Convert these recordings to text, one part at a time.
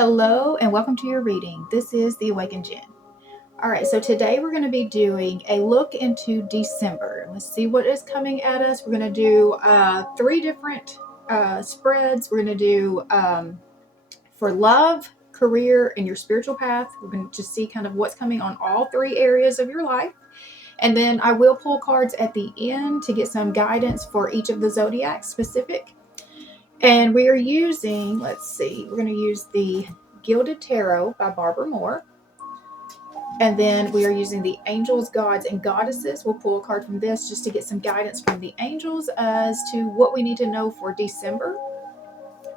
Hello and welcome to your reading. This is the Awakened Jen. All right, so today we're going to be doing a look into December. Let's see what is coming at us. We're going to do 3 different spreads. We're going to do for love, career, and your spiritual path. We're going to just see kind of what's coming on all 3 areas of your life. And then I will pull cards at the end to get some guidance for each of the Zodiac specific. And we are using, let's see, we're going to use the Gilded Tarot by Barbara Moore. And then we are using the Angels, Gods, and Goddesses. We'll pull a card from this just to get some guidance from the angels as to what we need to know for December.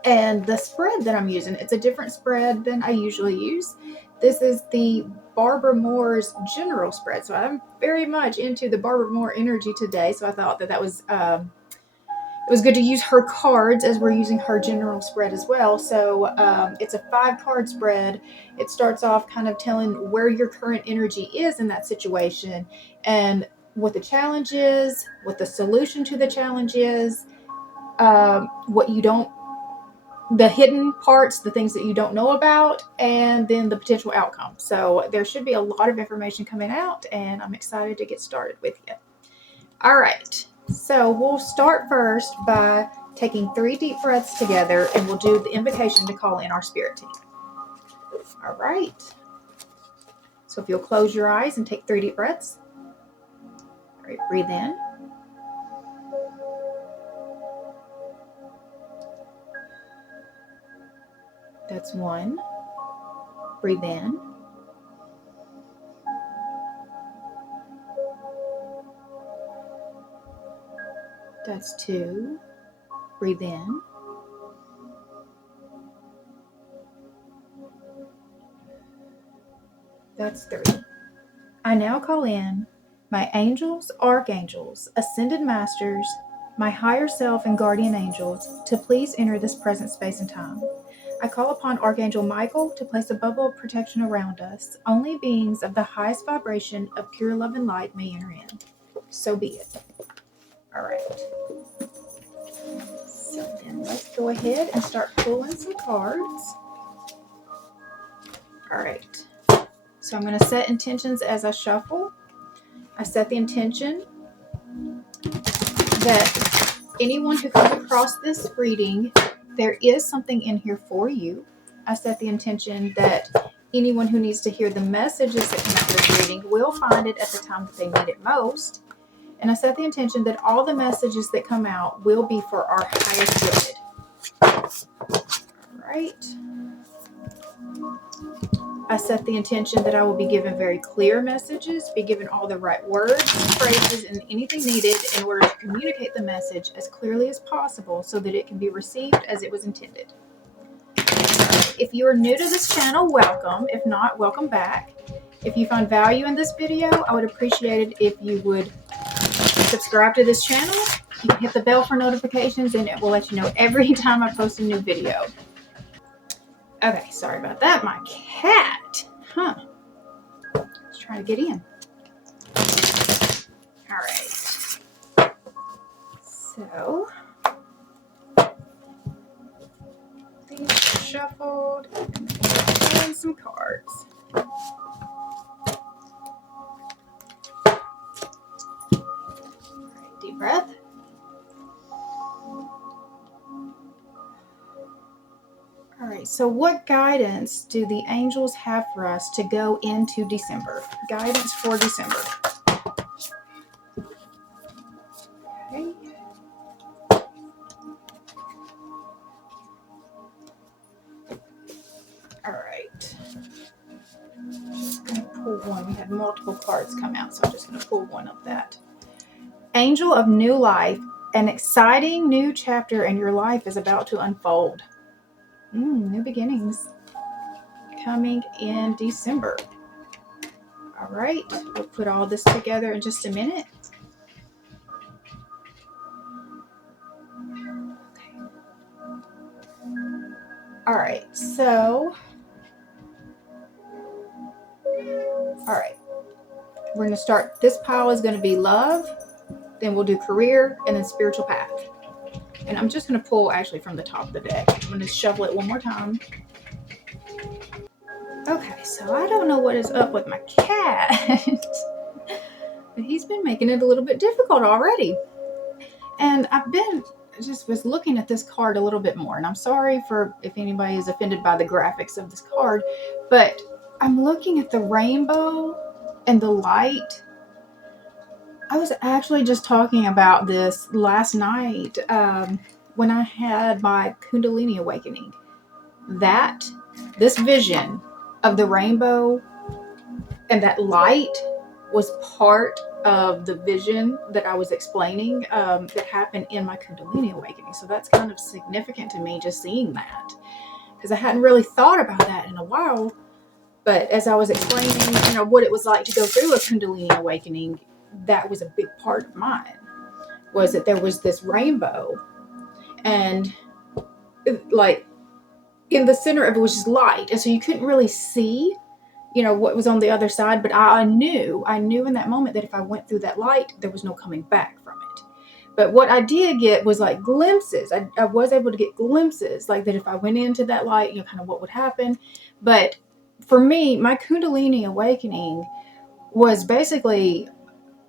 And the spread that I'm using, it's a different spread than I usually use. This is the Barbara Moore's general spread. So I'm very much into the Barbara Moore energy today. So I thought that was... it was good to use her cards as we're using her general spread as well. So it's a 5-card spread. It starts off kind of telling where your current energy is in that situation and what the challenge is, what the solution to the challenge is, what you don't, the hidden parts, the things that you don't know about, and then the potential outcome. So there should be a lot of information coming out, and I'm excited to get started with you. All right. So we'll start first by taking 3 deep breaths together, and we'll do the invocation to call in our spirit team. All right. So if you'll close your eyes and take 3 deep breaths. All right, breathe in. That's 1. Breathe in. That's 2. Breathe in. That's 3. I now call in my angels, archangels, ascended masters, my higher self and guardian angels to please enter this present space and time. I call upon Archangel Michael to place a bubble of protection around us. Only beings of the highest vibration of pure love and light may enter in. So be it. All right. So then let's go ahead and start pulling some cards. All right. So I'm going to set intentions as I shuffle. I set the intention that anyone who comes across this reading, there is something in here for you. I set the intention that anyone who needs to hear the messages that come out of this reading will find it at the time that they need it most. And I set the intention that all the messages that come out will be for our highest good. All right. I set the intention that I will be given very clear messages, be given all the right words, phrases, and anything needed in order to communicate the message as clearly as possible so that it can be received as it was intended. If you are new to this channel, welcome. If not, welcome back. If you find value in this video, I would appreciate it if you would subscribe to this channel. You can hit the bell for notifications and it will let you know every time I post a new video. Okay, sorry about that. My cat. Let's try to get in. All right. So, these are shuffled and some cards. Deep breath. All right, so what guidance do the angels have for us to go into December? Guidance for December. Okay. All right. I'm just going to pull one. We had multiple cards come out, so I'm just going to pull one of that. Angel of new life, an exciting new chapter in your life is about to unfold. New beginnings coming in December. All right, we'll put all this together in just a minute. Okay. All right, so, all right, we're going to start. This pile is going to be love. Then we'll do career and then spiritual path. And I'm just going to pull actually from the top of the deck. I'm going to shuffle it one more time. Okay, so I don't know what is up with my cat, but he's been making it a little bit difficult already. And I've been just was looking at this card a little bit more, and I'm sorry for if anybody is offended by the graphics of this card, but I'm looking at the rainbow and the light. I was actually just talking about this last night when I had my Kundalini awakening. This vision of the rainbow and that light was part of the vision that I was explaining that happened in my Kundalini awakening. So that's kind of significant to me, just seeing that, because I hadn't really thought about that in a while. But as I was explaining, what it was like to go through a Kundalini awakening, that was a big part of mine, was that there was this rainbow, and like in the center of it was just light, and so you couldn't really see what was on the other side, but I knew in that moment that if I went through that light, there was no coming back from it. But what I did get was like glimpses. I was able to get glimpses, like that if I went into that light, kind of what would happen. But for me, my Kundalini awakening was basically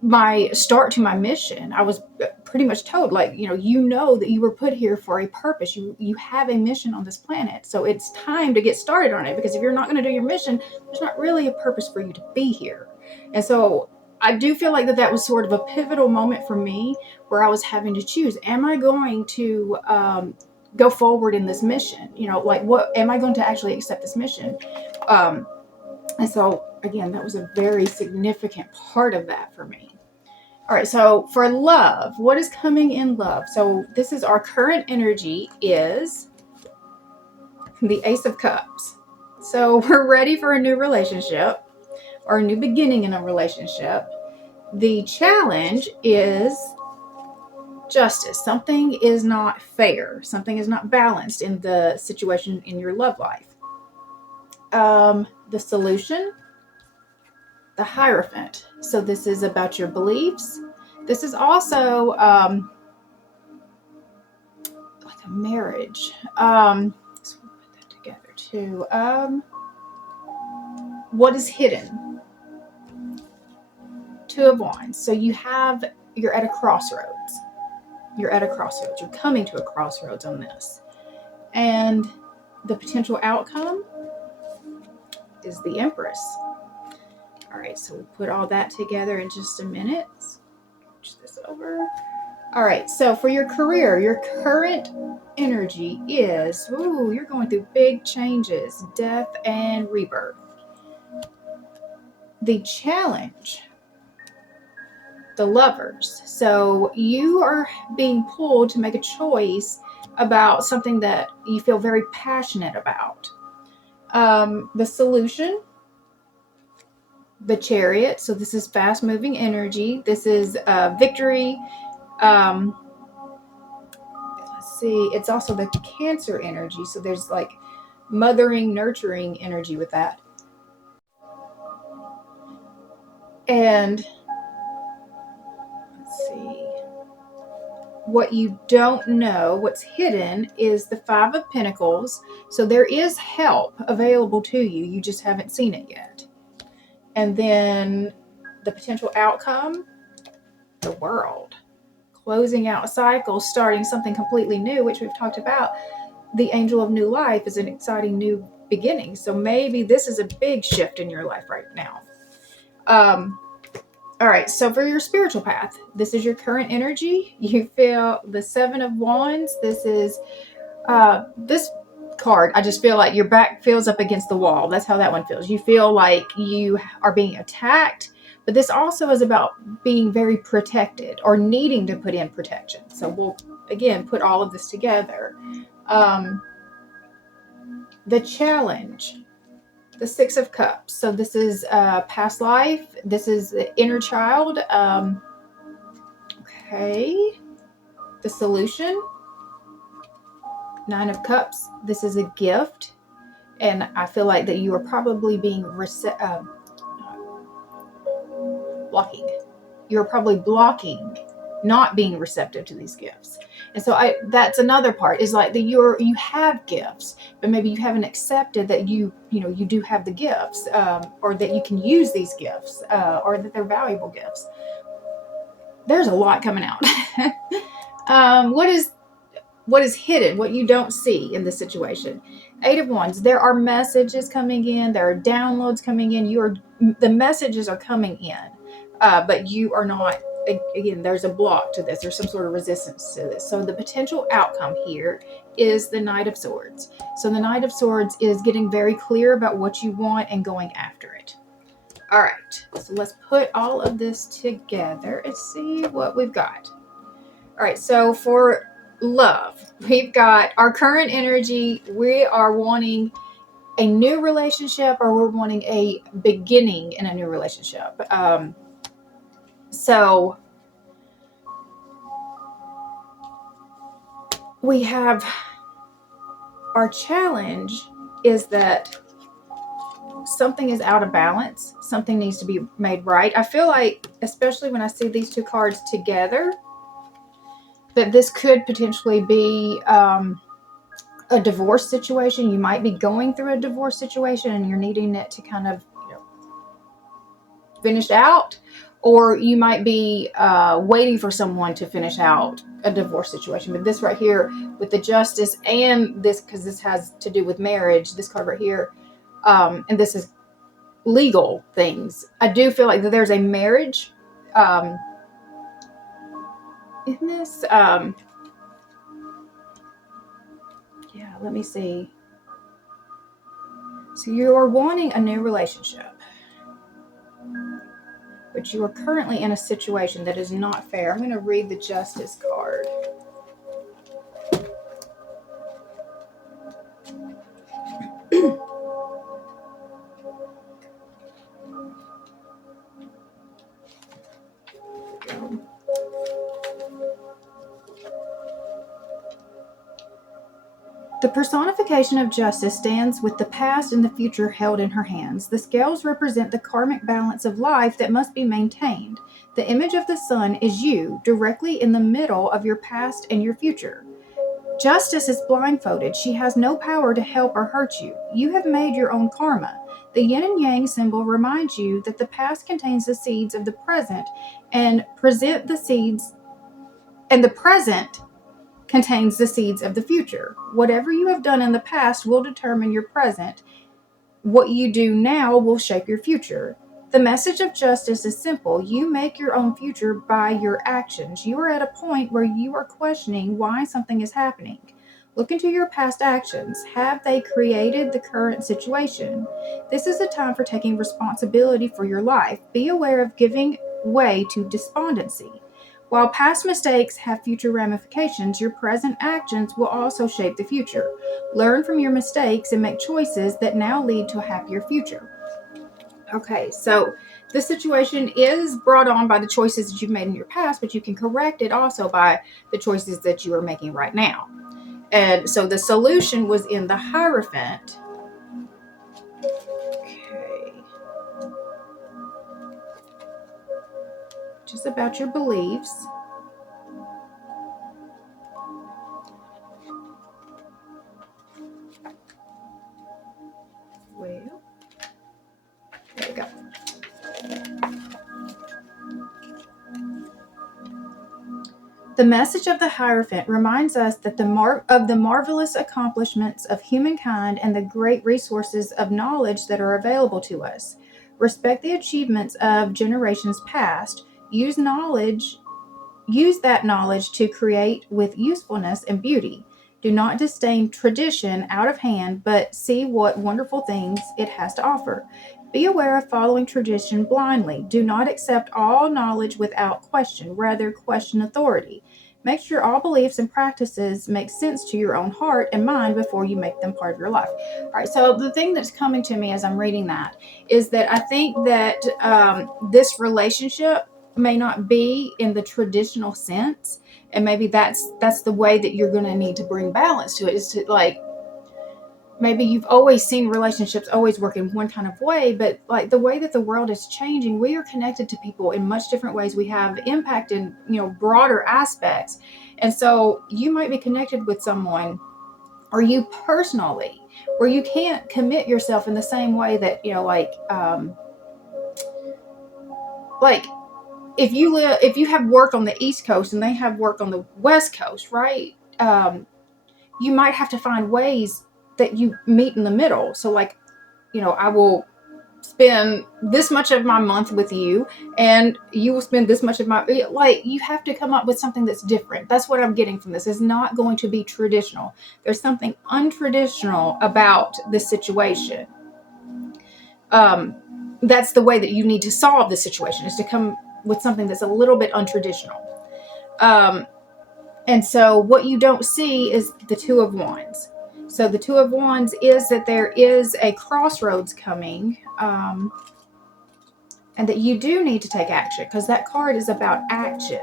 my start to my mission. I was pretty much told, like, that you were put here for a purpose. You have a mission on this planet. So it's time to get started on it, because if you're not going to do your mission, there's not really a purpose for you to be here. And so I do feel like that was sort of a pivotal moment for me, where I was having to choose, am I going to go forward in this mission? What am I going to actually accept this mission? And so again, that was a very significant part of that for me. All right, so for love, what is coming in love? So this is our current energy is the Ace of Cups. So we're ready for a new relationship or a new beginning in a relationship. The challenge is justice. Something is not fair. Something is not balanced in the situation in your love life. The solution, the Hierophant. So this is about your beliefs. This is also like a marriage. So we'll put that together too. What is hidden? Two of Wands. So you're at a crossroads. You're coming to a crossroads on this. And the potential outcome is the Empress. All right, so we'll put all that together in just a minute. Switch this over. All right, so for your career, your current energy is, you're going through big changes, death and rebirth. The challenge, the Lovers. So you are being pulled to make a choice about something that you feel very passionate about. The solution, the Chariot. So this is fast moving energy. This is victory. Let's see. It's also the Cancer energy. So there's like mothering, nurturing energy with that. And let's see. What you don't know, what's hidden, is the Five of Pentacles. So there is help available to you. You just haven't seen it yet. And then the potential outcome, the World. Closing out cycles, starting something completely new, which we've talked about. The Angel of New Life is an exciting new beginning. So maybe this is a big shift in your life right now. All right, so for your spiritual path, this is your current energy. You feel the Seven of Wands. This is this card. I just feel like your back feels up against the wall. That's how that one feels. You feel like you are being attacked, but this also is about being very protected or needing to put in protection. So we'll, again, put all of this together. The challenge, the Six of Cups. So this is past life. This is the inner child. Okay. The solution, Nine of Cups. This is a gift. And I feel like that you are probably being blocking. You're probably blocking, not being receptive to these gifts. And so that's another part, is like that you have gifts, but maybe you haven't accepted that you do have the gifts, or that you can use these gifts, or that they're valuable gifts. There's a lot coming out. What is hidden, what you don't see in this situation? 8 of Wands. There are messages coming in. There are downloads coming in. The messages are coming in, but you are not. Again, there's a block to this. There's some sort of resistance to this. So the potential outcome here is the Knight of Swords. So the Knight of Swords is getting very clear about what you want and going after it. All right. So let's put all of this together and see what we've got. All right. So for love, we've got our current energy. We are wanting a new relationship, or we're wanting a beginning in a new relationship. So we have our challenge is that something is out of balance. Something needs to be made right. I feel like, especially when I see these two cards together, that this could potentially be a divorce situation. You might be going through a divorce situation and you're needing it to kind of finish out, or you might be waiting for someone to finish out a divorce situation. But this right here with the Justice, and this, because this has to do with marriage, this card right here, and this is legal things. I do feel like that there's a marriage in this. Yeah, let me see. So you are wanting a new relationship, but you are currently in a situation that is not fair. I'm going to read the Justice card. The personification of justice stands with the past and the future held in her hands. The scales represent the karmic balance of life that must be maintained. The image of the sun is you, directly in the middle of your past and your future. Justice is blindfolded. She has no power to help or hurt you. You have made your own karma. The yin and yang symbol reminds you that the past contains the seeds of the present, and the present contains the seeds of the future. Whatever you have done in the past will determine your present. What you do now will shape your future. The message of justice is simple. You make your own future by your actions. You are at a point where you are questioning why something is happening. Look into your past actions. Have they created the current situation? This is a time for taking responsibility for your life. Be aware of giving way to despondency. While past mistakes have future ramifications, your present actions will also shape the future. Learn from your mistakes and make choices that now lead to a happier future. Okay, so this situation is brought on by the choices that you've made in your past, but you can correct it also by the choices that you are making right now. And so the solution was in the Hierophant. Okay. Just about your beliefs. Well, there we go. The message of the Hierophant reminds us that the marvelous accomplishments of humankind and the great resources of knowledge that are available to us. Respect the achievements of generations past. Use that knowledge to create with usefulness and beauty. Do not disdain tradition out of hand, but see what wonderful things it has to offer. Be aware of following tradition blindly. Do not accept all knowledge without question. Rather, question authority. Make sure all beliefs and practices make sense to your own heart and mind before you make them part of your life. All right, so the thing that's coming to me as I'm reading that is that I think that this relationship may not be in the traditional sense, and maybe that's the way that you're going to need to bring balance to it, is to, like, maybe you've always seen relationships always work in one kind of way, but like the way that the world is changing, we are connected to people in much different ways. We have impact in, broader aspects. And so you might be connected with someone, or you personally, where you can't commit yourself in the same way that, like if you have work on the East Coast and they have work on the West Coast, right? You might have to find ways that you meet in the middle. So like, I will spend this much of my month with you, and you will spend this much of my, like, you have to come up with something that's different. That's what I'm getting from this. It's not going to be traditional. There's something untraditional about this situation. That's the way that you need to solve the situation, is to come with something that's a little bit untraditional. And so what you don't see is the Two of Wands. So the Two of Wands is that there is a crossroads coming, and that you do need to take action, because that card is about action.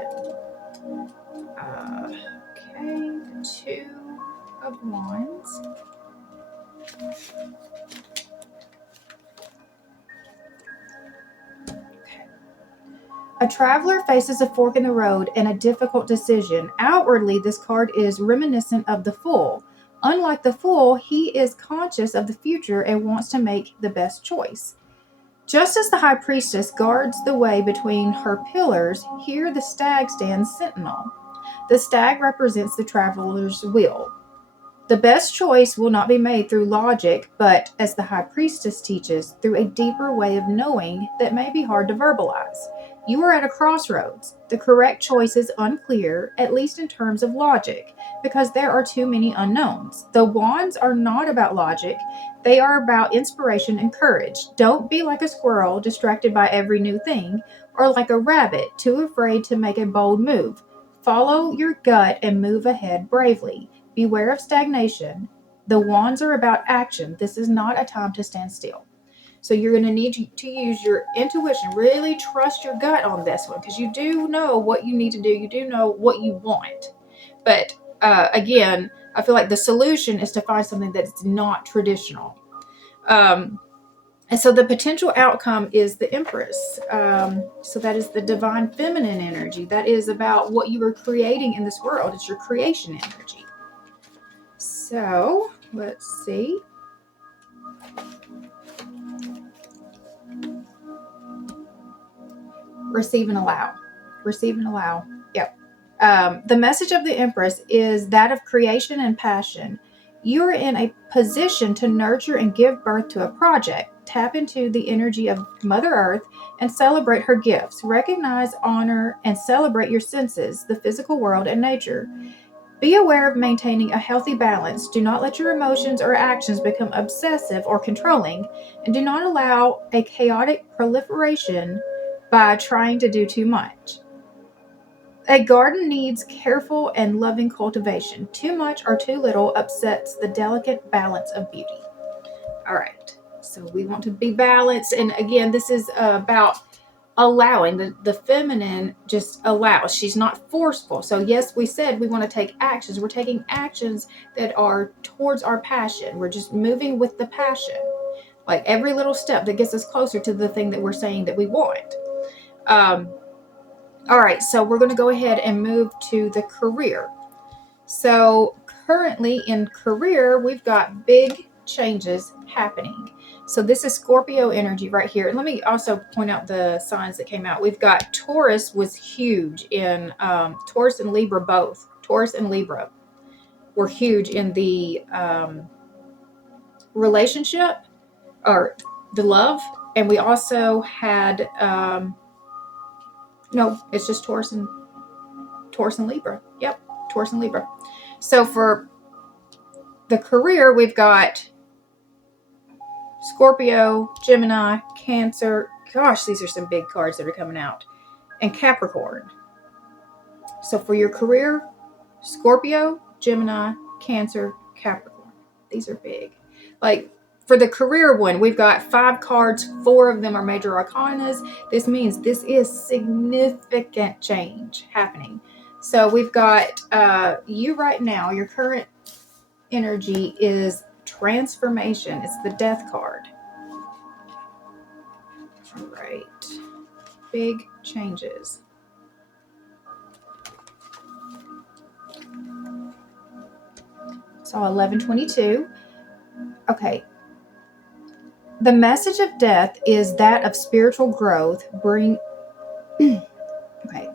Okay, the Two of Wands. A traveler faces a fork in the road and a difficult decision. Outwardly, this card is reminiscent of the Fool. Unlike the Fool, he is conscious of the future and wants to make the best choice. Just as the High Priestess guards the way between her pillars, here the Stag stands sentinel. The Stag represents the traveler's will. The best choice will not be made through logic, but, as the High Priestess teaches, through a deeper way of knowing that may be hard to verbalize. You are at a crossroads. The correct choice is unclear, at least in terms of logic, because there are too many unknowns. The wands are not about logic. They are about inspiration and courage. Don't be like a squirrel, distracted by every new thing, or like a rabbit, too afraid to make a bold move. Follow your gut and move ahead bravely. Beware of stagnation. The wands are about action. This is not a time to stand still. So you're going to need to use your intuition. Really trust your gut on this one, because you do know what you need to do. You do know what you want. But again, I feel like the solution is to find something that's not traditional. And so the potential outcome is the Empress. So that is the divine feminine energy. That is about what you are creating in this world. It's your creation energy. So let's see. Receive and allow. Receive and allow. Yep. The message of the Empress is that of creation and passion. You are in a position to nurture and give birth to a project. Tap into the energy of Mother Earth and celebrate her gifts. Recognize, honor, and celebrate your senses, the physical world, and nature. Be aware of maintaining a healthy balance. Do not let your emotions or actions become obsessive or controlling, and do not allow a chaotic proliferation by trying to do too much. A garden needs careful and loving cultivation. Too much or too little upsets the delicate balance of beauty. All right, so we want to be balanced. And again, this is about allowing. The feminine just allows. She's not forceful. So yes, we said we want to take actions. We're taking actions that are towards our passion. We're just moving with the passion. Like every little step that gets us closer to the thing that we're saying that we want. All right, so we're going to go ahead and move to the career. So currently in career, we've got big changes happening. So this is Scorpio energy right here. And let me also point out the signs that came out. We've got Taurus was huge in Taurus and Libra both. Taurus and Libra were huge in the relationship or the love. And we also had, no, it's just Taurus and Libra. Yep, Taurus and Libra. So for the career, we've got Scorpio, Gemini, Cancer. Gosh, these are some big cards that are coming out. And Capricorn. So for your career, Scorpio, Gemini, Cancer, Capricorn. These are big. Like for the career one, we've got 5 cards. 4 of them are major arcanas. This means this is significant change happening. So we've got you right now, your current energy is transformation. It's the Death card. All right. Big changes. So 1122. Okay. The message of death is that of spiritual growth.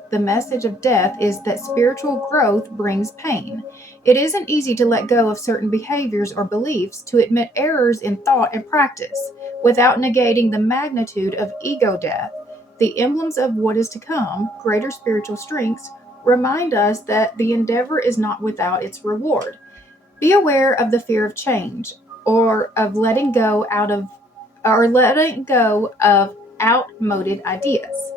The message of death is that spiritual growth brings pain. It isn't easy to let go of certain behaviors or beliefs, to admit errors in thought and practice, without negating the magnitude of ego death. The emblems of what is to come, greater spiritual strengths, remind us that the endeavor is not without its reward. Be aware of the fear of change, or of letting go of outmoded ideas.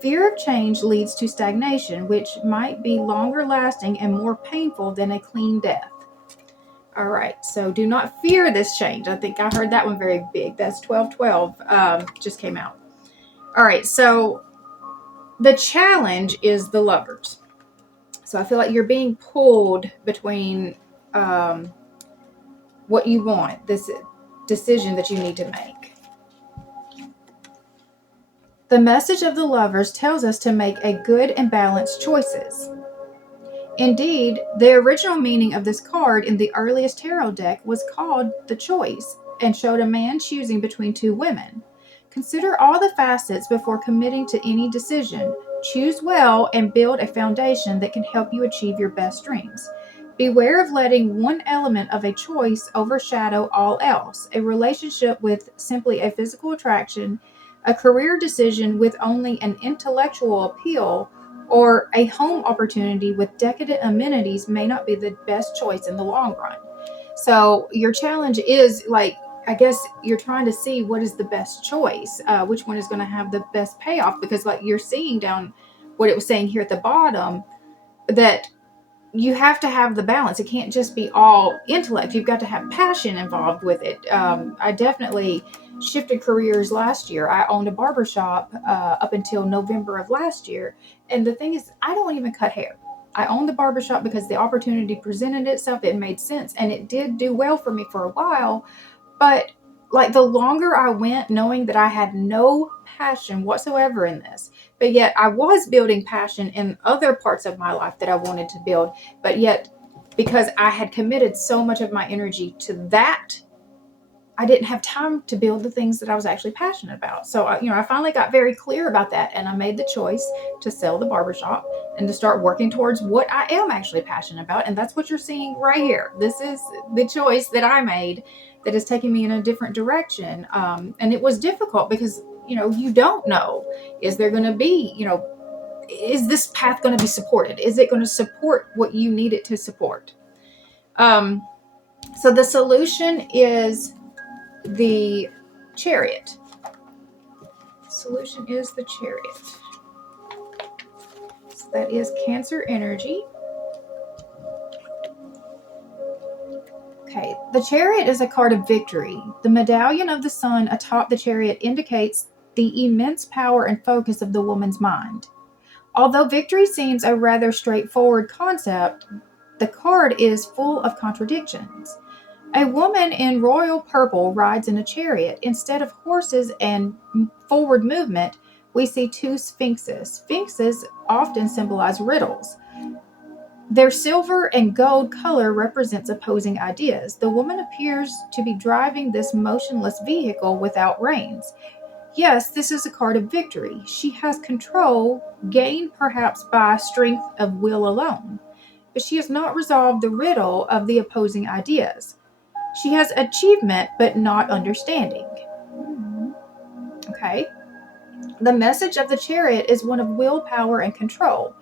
Fear of change leads to stagnation, which might be longer lasting and more painful than a clean death. All right, so do not fear this change. I think I heard that one very big. That's 1212 just came out. All right, so the challenge is the Lovers. So I feel like you're being pulled between what you want, this decision that you need to make. The message of the Lovers tells us to make a good and balanced choices. Indeed, the original meaning of this card in the earliest tarot deck was called the Choice and showed a man choosing between two women. Consider all the facets before committing to any decision. Choose well and build a foundation that can help you achieve your best dreams. Beware of letting one element of a choice overshadow all else. A relationship with simply a physical attraction, a career decision with only an intellectual appeal, or a home opportunity with decadent amenities may not be the best choice in the long run. So your challenge is, like, I guess you're trying to see what is the best choice, which one is going to have the best payoff, because like you're seeing down what it was saying here at the bottom, that you have to have the balance. It can't just be all intellect. You've got to have passion involved with it. I definitely shifted careers last year. I owned a barbershop up until November of last year. And the thing is, I don't even cut hair. I owned the barbershop because the opportunity presented itself. It made sense. And it did do well for me for a while. But like the longer I went, knowing that I had no passion whatsoever in this, but yet I was building passion in other parts of my life that I wanted to build, but yet because I had committed so much of my energy to that, I didn't have time to build the things that I was actually passionate about. So, I finally got very clear about that, and I made the choice to sell the barbershop and to start working towards what I am actually passionate about. And that's what you're seeing right here. This is the choice that I made that is taking me in a different direction. And it was difficult because, you don't know, is there going to be, is this path going to be supported? Is it going to support what you need it to support? So the solution is the Chariot. Solution is the Chariot. So that is Cancer energy. Okay, the Chariot is a card of victory. The medallion of the sun atop the Chariot indicates the immense power and focus of the woman's mind. Although victory seems a rather straightforward concept, the card is full of contradictions. A woman in royal purple rides in a chariot. Instead of horses and forward movement, we see two sphinxes. Sphinxes often symbolize riddles. Their silver and gold color represents opposing ideas. The woman appears to be driving this motionless vehicle without reins. Yes, this is a card of victory. She has control, gained perhaps by strength of will alone. But she has not resolved the riddle of the opposing ideas. She has achievement, but not understanding. Okay. The message of the Chariot is one of willpower and control.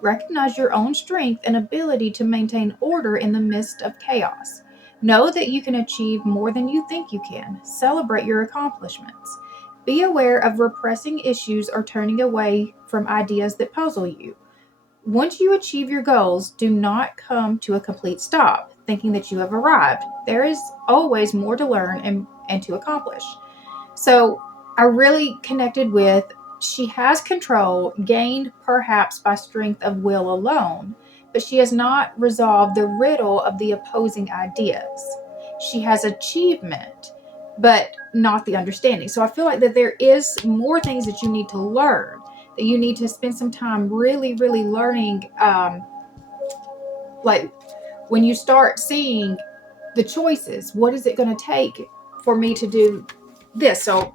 Recognize your own strength and ability to maintain order in the midst of chaos. Know that you can achieve more than you think you can. Celebrate your accomplishments. Be aware of repressing issues or turning away from ideas that puzzle you. Once you achieve your goals, do not come to a complete stop, thinking that you have arrived. There is always more to learn and to accomplish. So I really connected with, she has control, gained perhaps by strength of will alone, but she has not resolved the riddle of the opposing ideas. she has achievement, but not the understanding. So I feel like that there is more things that you need to learn, that you need to spend some time really, really learning. Like when you start seeing the choices, what is it going to take for me to do this? So,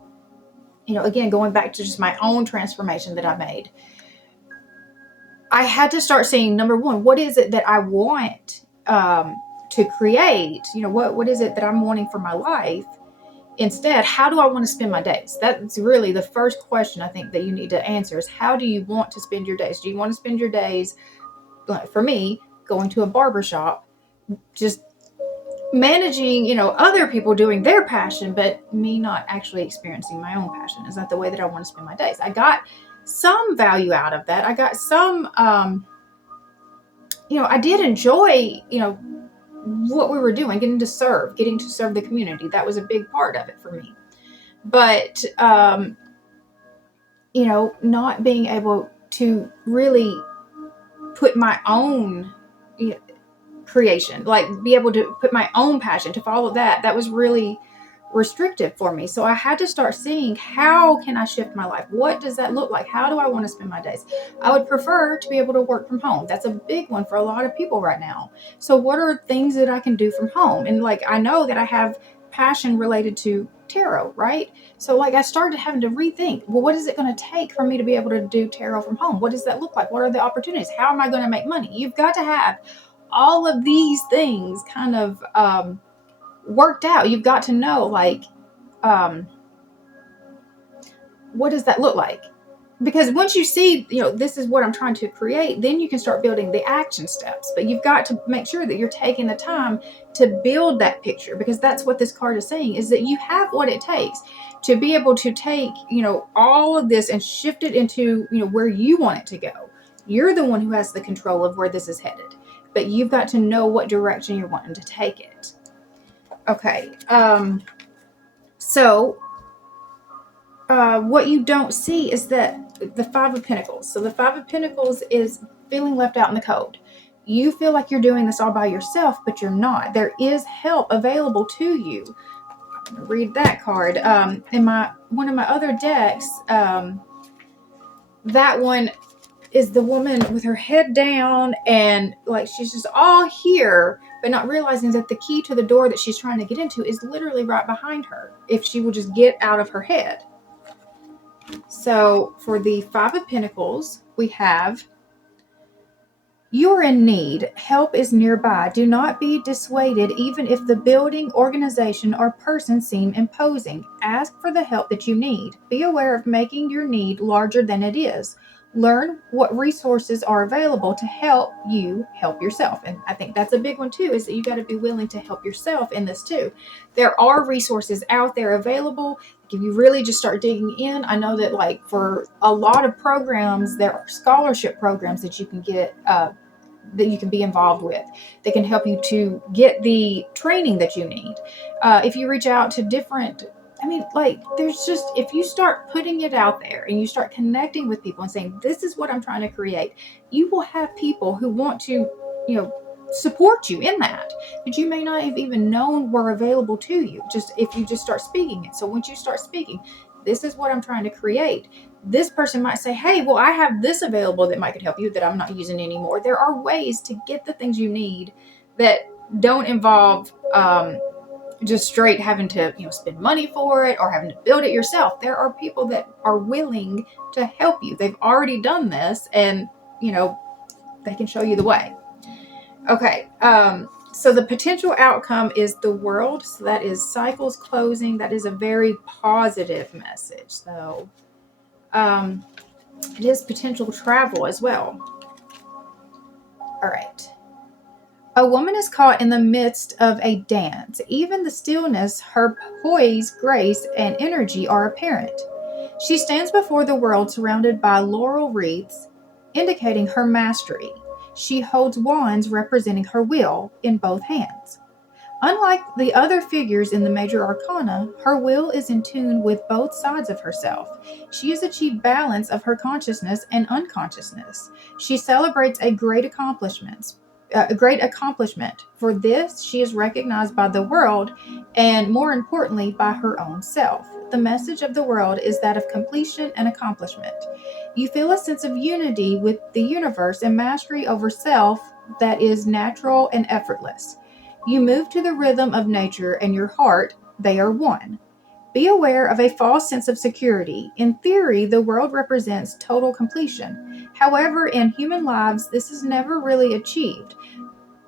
again, going back to just my own transformation that I made, I had to start seeing, number one, what is it that I want to create? What is it that I'm wanting for my life? Instead, how do I want to spend my days? That's really the first question I think that you need to answer is, how do you want to spend your days? Do you want to spend your days, like for me, going to a barbershop, just managing, other people doing their passion, but me not actually experiencing my own passion? Is that the way that I want to spend my days? I got some value out of that. I got some, I did enjoy, what we were doing, getting to serve the community. That was a big part of it for me. But, not being able to really put my own creation, like be able to put my own passion, to follow that was really restrictive for me. So I had to start seeing, how can I shift my life? What does that look like? How do I want to spend my days? I would prefer to be able to work from home. That's a big one for a lot of people right now. So what are things that I can do from home? And I know that I have passion related to tarot, right? So I started having to rethink, well, what is it going to take for me to be able to do tarot from home? What does that look like? What are the opportunities? How am I going to make money? You've got to have all of these things kind of worked out. You've got to know, what does that look like? Because once you see, this is what I'm trying to create, then you can start building the action steps. But you've got to make sure that you're taking the time to build that picture, because that's what this card is saying, is that you have what it takes to be able to take, all of this and shift it into, where you want it to go. You're the one who has the control of where this is headed, but you've got to know what direction you're wanting to take it. Okay. What you don't see is that the Five of Pentacles. So the Five of Pentacles is feeling left out in the cold. You feel like you're doing this all by yourself, but you're not. There is help available to you. I'm going to read that card. In one of my other decks, that one is the woman with her head down and she's just all here, but not realizing that the key to the door that she's trying to get into is literally right behind her, if she would just get out of her head. So for the Five of Pentacles, we have, you're in need. Help is nearby. Do not be dissuaded, even if the building, organization, or person seem imposing. Ask for the help that you need. Be aware of making your need larger than it is. Learn what resources are available to help you help yourself. And I think that's a big one too, is that you got to be willing to help yourself in this too. There are resources out there available. If you really just start digging in, I know that for a lot of programs, there are scholarship programs that you can get, that you can be involved with, that can help you to get the training that you need. If you reach out to different, there's just, if you start putting it out there and you start connecting with people and saying, this is what I'm trying to create, you will have people who want to, support you in that you may not have even known were available to you, just if you just start speaking it. So once you start speaking, this is what I'm trying to create, this person might say, hey, well, I have this available that might could help you that I'm not using anymore. There are ways to get the things you need that don't involve just straight having to spend money for it or having to build it yourself. There are people that are willing to help you. They've already done this, and they can show you the way. Okay, so the potential outcome is the World. So that is cycles closing. That is a very positive message. So it is potential travel as well. All right. A woman is caught in the midst of a dance. Even the stillness, her poise, grace, and energy are apparent. She stands before the world surrounded by laurel wreaths, indicating her mastery. She holds wands representing her will in both hands. Unlike the other figures in the major arcana, her will is in tune with both sides of herself. She has achieved balance of her consciousness and unconsciousness. She celebrates a great accomplishments, a great accomplishment. For this, she is recognized by the world and, more importantly, by her own self. The message of the world is that of completion and accomplishment. You feel a sense of unity with the universe and mastery over self that is natural and effortless. You move to the rhythm of nature and your heart, they are one. Be aware of a false sense of security. In theory, the world represents total completion. However, in human lives, this is never really achieved.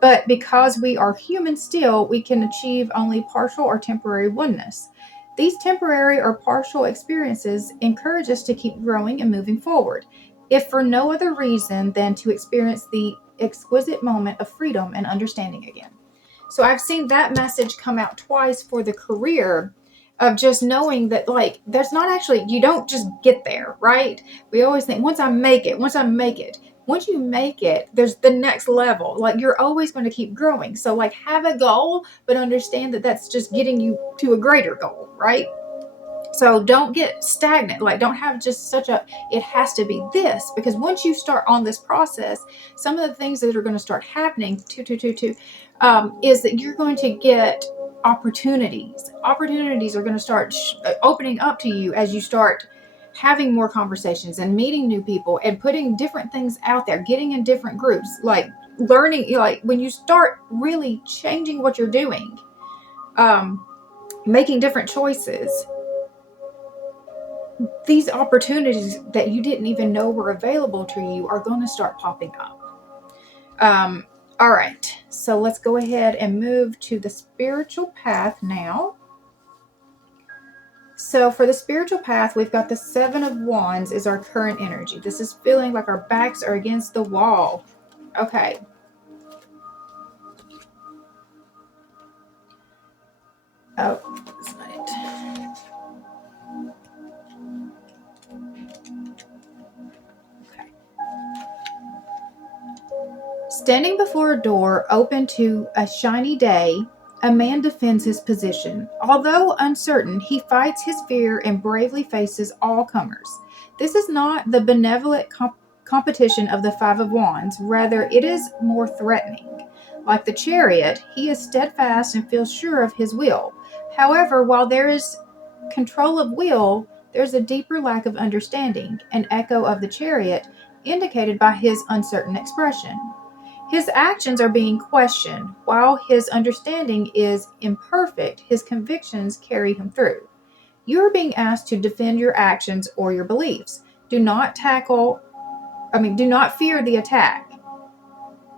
But because we are human still, we can achieve only partial or temporary oneness. These temporary or partial experiences encourage us to keep growing and moving forward, if for no other reason than to experience the exquisite moment of freedom and understanding again. So I've seen that message come out twice for the career, of just knowing that, like, there's not actually, you don't just get there, right? We always think, once I make it. Once you make it, there's the next level. Like, you're always going to keep growing. So, like, have a goal, but understand that that's just getting you to a greater goal, right? So don't get stagnant. Like, don't have just such a, it has to be this, because once you start on this process, some of the things that are going to start happening is that you're going to get opportunities. Opportunities are going to start opening up to you as you start having more conversations and meeting new people and putting different things out there, getting in different groups, like learning, like when you start really changing what you're doing, making different choices, these opportunities that you didn't even know were available to you are going to start popping up. All right, so let's go ahead and move to the spiritual path now. So for the spiritual path, we've got the Seven of Wands is our current energy. This is feeling like our backs are against the wall. Okay. Oh, that's not it. Standing before a door open to a shiny day, a man defends his position. Although uncertain, he fights his fear and bravely faces all comers. This is not the benevolent competition of the Five of Wands. Rather, it is more threatening. Like the Chariot, he is steadfast and feels sure of his will. However, while there is control of will, there's a deeper lack of understanding, an echo of the Chariot, indicated by his uncertain expression. His actions are being questioned. While his understanding is imperfect, his convictions carry him through. You are being asked to defend your actions or your beliefs. Do not fear the attack.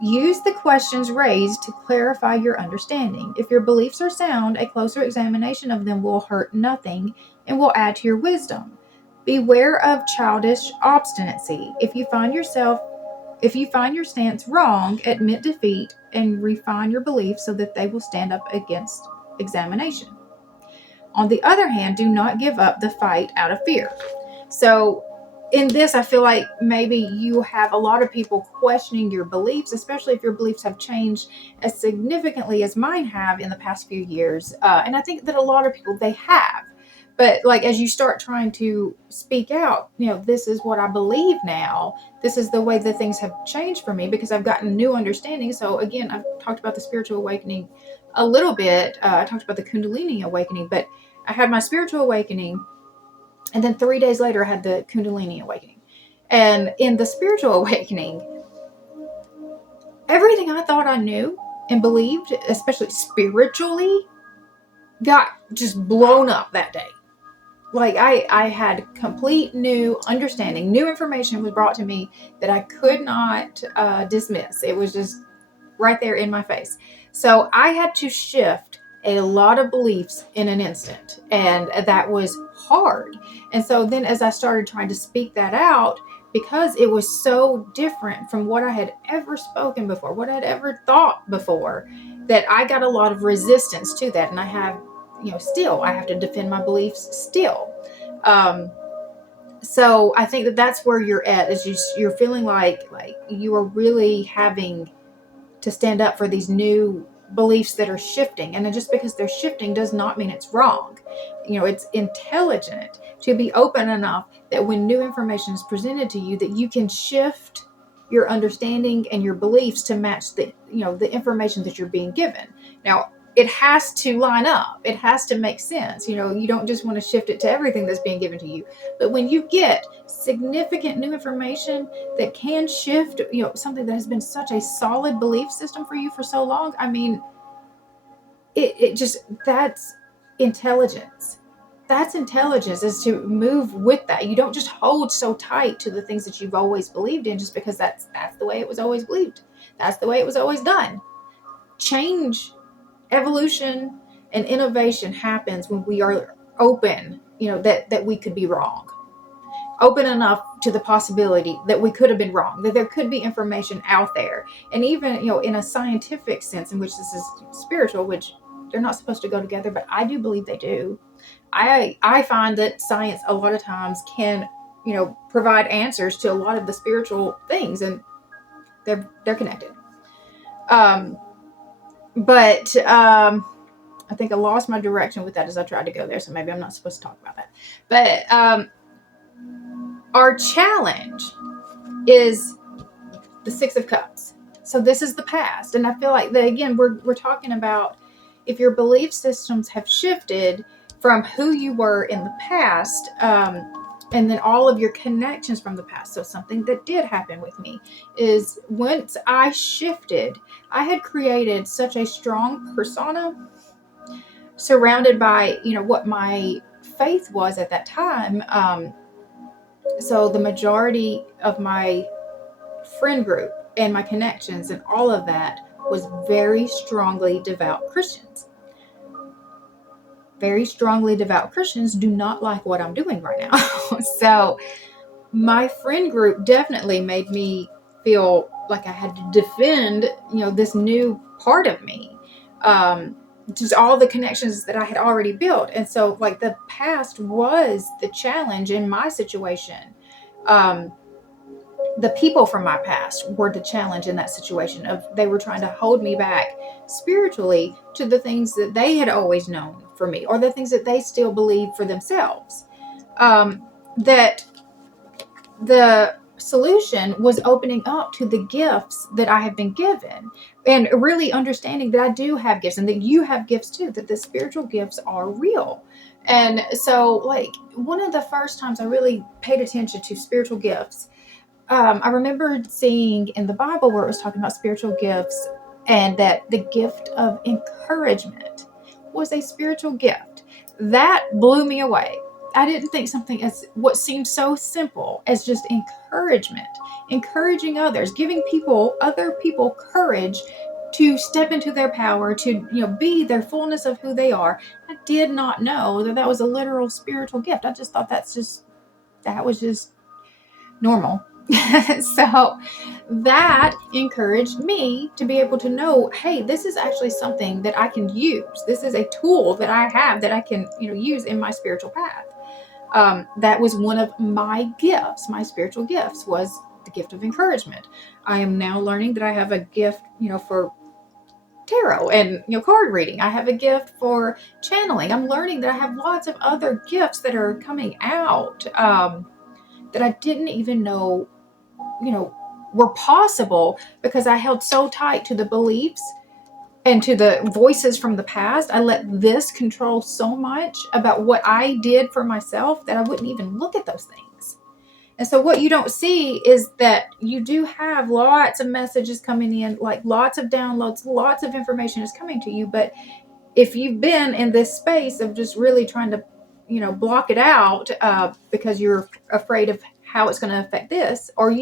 Use the questions raised to clarify your understanding. If your beliefs are sound, a closer examination of them will hurt nothing and will add to your wisdom. Beware of childish obstinacy. If you find your stance wrong, admit defeat and refine your beliefs so that they will stand up against examination. On the other hand, do not give up the fight out of fear. So in this, I feel like maybe you have a lot of people questioning your beliefs, especially if your beliefs have changed as significantly as mine have in the past few years. And I think that a lot of people, they have. But like, as you start trying to speak out, this is what I believe now. This is the way that things have changed for me because I've gotten new understanding. So again, I've talked about the spiritual awakening a little bit. I talked about the Kundalini awakening, but I had my spiritual awakening. And then 3 days later, I had the Kundalini awakening. And in the spiritual awakening, everything I thought I knew and believed, especially spiritually, got just blown up that day. Like I had complete new understanding. New information was brought to me that I could not dismiss. It was just right there in my face. So I had to shift a lot of beliefs in an instant. And that was hard. And so then as I started trying to speak that out, because it was so different from what I had ever spoken before, what I'd ever thought before, that I got a lot of resistance to that. And I have, still, I have to defend my beliefs still. So I think that that's where you're at, is you're feeling like you are really having to stand up for these new beliefs that are shifting. And just because they're shifting does not mean it's wrong. It's intelligent to be open enough that when new information is presented to you, that you can shift your understanding and your beliefs to match the, the information that you're being given. Now, it has to line up. It has to make sense. You don't just want to shift it to everything that's being given to you. But when you get significant new information that can shift, something that has been such a solid belief system for you for so long, I mean, it just, that's intelligence. That's intelligence, is to move with that. You don't just hold so tight to the things that you've always believed in just because that's the way it was always believed. That's the way it was always done. Change, evolution, and innovation happens when we are open, that we could be wrong. Open enough to the possibility that we could have been wrong, that there could be information out there. And even, in a scientific sense, in which this is spiritual, which they're not supposed to go together, but I do believe they do. I find that science a lot of times can, provide answers to a lot of the spiritual things, and they're connected. But I think I lost my direction with that as I tried to go there, so maybe I'm not supposed to talk about that. But our challenge is the Six of Cups. So this is the past, and I feel like that, again, we're talking about if your belief systems have shifted from who you were in the past, and then all of your connections from the past. So something that did happen with me is once I shifted, I had created such a strong persona surrounded by, what my faith was at that time. So the majority of my friend group and my connections and all of that was very strongly devout Christians. Very strongly devout Christians do not like what I'm doing right now. So my friend group definitely made me feel like I had to defend, this new part of me. Just all the connections that I had already built. And so like the past was the challenge in my situation. The people from my past were the challenge in that situation. They were trying to hold me back spiritually to the things that they had always known for me, or the things that they still believe for themselves. That the solution was opening up to the gifts that I have been given, and really understanding that I do have gifts, and that you have gifts too, that the spiritual gifts are real. And so like one of the first times I really paid attention to spiritual gifts, I remember seeing in the Bible where it was talking about spiritual gifts, and that the gift of encouragement was a spiritual gift. That blew me away. I didn't think something as what seemed so simple as just encouragement, encouraging others, giving other people courage to step into their power, to, be their fullness of who they are. I did not know that was a literal spiritual gift. I just thought that was just normal. So that encouraged me to be able to know, hey, this is actually something that I can use. This is a tool that I have that I can, use in my spiritual path. That was one of my gifts. My spiritual gifts was the gift of encouragement. I am now learning that I have a gift, for tarot and, card reading. I have a gift for channeling. I'm learning that I have lots of other gifts that are coming out, that I didn't even know, were possible, because I held so tight to the beliefs and to the voices from the past. I let this control so much about what I did for myself that I wouldn't even look at those things. And so what you don't see is that you do have lots of messages coming in, like lots of downloads, lots of information is coming to you. But if you've been in this space of just really trying to, block it out, because you're afraid of how it's going to affect this, or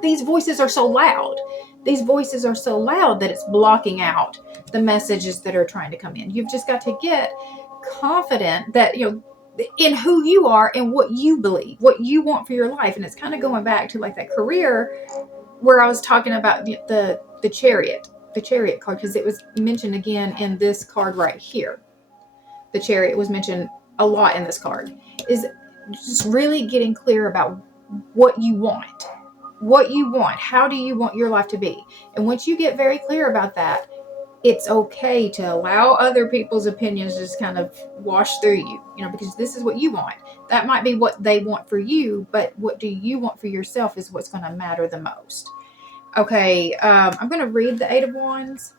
these voices are so loud. These voices are so loud that it's blocking out the messages that are trying to come in. You've just got to get confident that, in who you are and what you believe, what you want for your life. And it's kind of going back to like that career where I was talking about the chariot card, because it was mentioned again in this card right here. The chariot was mentioned a lot in this card. Is just really getting clear about what you want. How do you want your life to be? And once you get very clear about that, it's okay to allow other people's opinions to just kind of wash through you, because this is what you want. That might be what they want for you, but what do you want for yourself is what's going to matter the most. Okay, I'm going to read the Eight of Wands.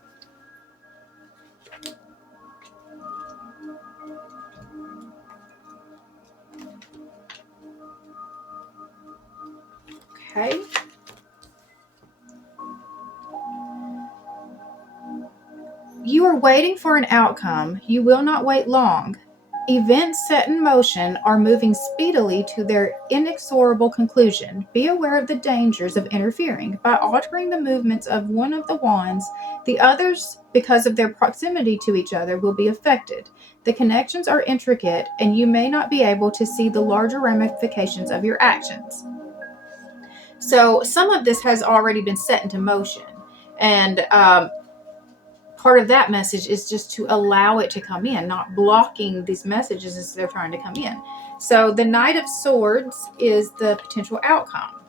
Okay. You are waiting for an outcome. You will not wait long. Events set in motion are moving speedily to their inexorable conclusion. Be aware of the dangers of interfering. By altering the movements of one of the wands, the others, because of their proximity to each other, will be affected. The connections are intricate, and you may not be able to see the larger ramifications of your actions. So some of this has already been set into motion. And part of that message is just to allow it to come in, not blocking these messages as they're trying to come in. So the Knight of Swords is the potential outcome.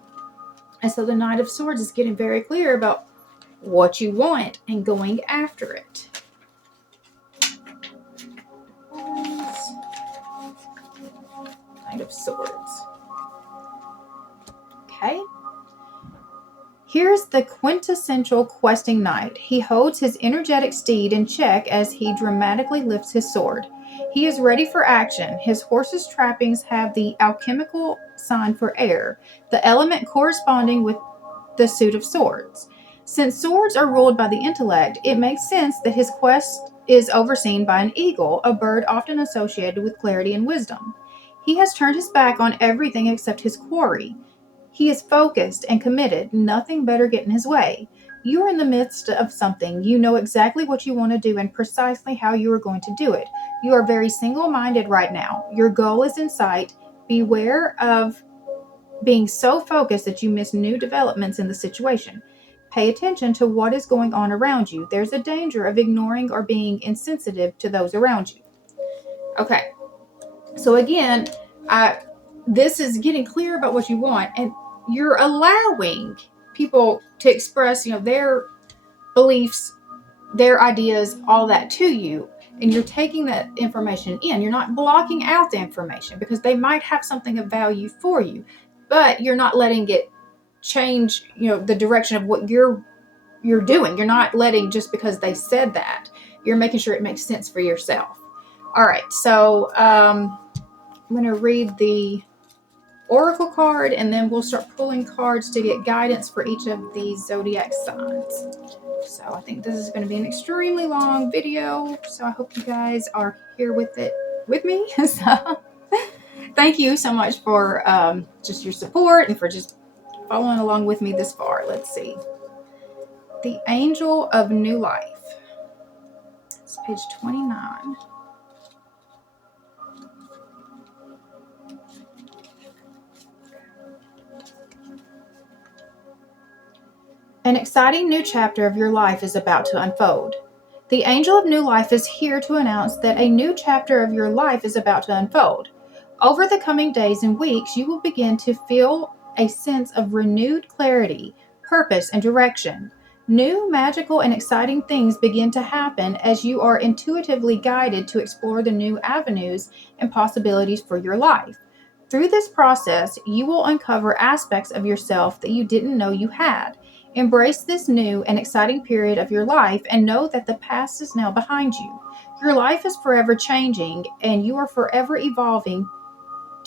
And so the Knight of Swords is getting very clear about what you want and going after it. Knight of Swords. Okay. Here's the quintessential questing knight. He holds his energetic steed in check as he dramatically lifts his sword. He is ready for action. His horse's trappings have the alchemical sign for air, the element corresponding with the suit of swords. Since swords are ruled by the intellect, it makes sense that his quest is overseen by an eagle, a bird often associated with clarity and wisdom. He has turned his back on everything except his quarry. He is focused and committed. Nothing better get in his way. You are in the midst of something. You know exactly what you want to do and precisely how you are going to do it. You are very single-minded right now. Your goal is in sight. Beware of being so focused that you miss new developments in the situation. Pay attention to what is going on around you. There's a danger of ignoring or being insensitive to those around you. Okay. So again, this is getting clear about what you want, and you're allowing people to express, their beliefs, their ideas, all that to you, and you're taking that information in. You're not blocking out the information because they might have something of value for you, but you're not letting it change, the direction of what you're doing. You're not letting just because they said that. You're making sure it makes sense for yourself. All right, so I'm going to read the Oracle card, and then we'll start pulling cards to get guidance for each of these zodiac signs. So I think this is going to be an extremely long video, so I hope you guys are here with me. So thank you so much for just your support and for just following along with me this far. Let's see. The Angel of New Life. It's page 29. An exciting new chapter of your life is about to unfold. The Angel of New Life is here to announce that a new chapter of your life is about to unfold. Over the coming days and weeks, you will begin to feel a sense of renewed clarity, purpose, and direction. New, magical, and exciting things begin to happen as you are intuitively guided to explore the new avenues and possibilities for your life. Through this process, you will uncover aspects of yourself that you didn't know you had. Embrace this new and exciting period of your life and know that the past is now behind you. Your life is forever changing, and you are forever evolving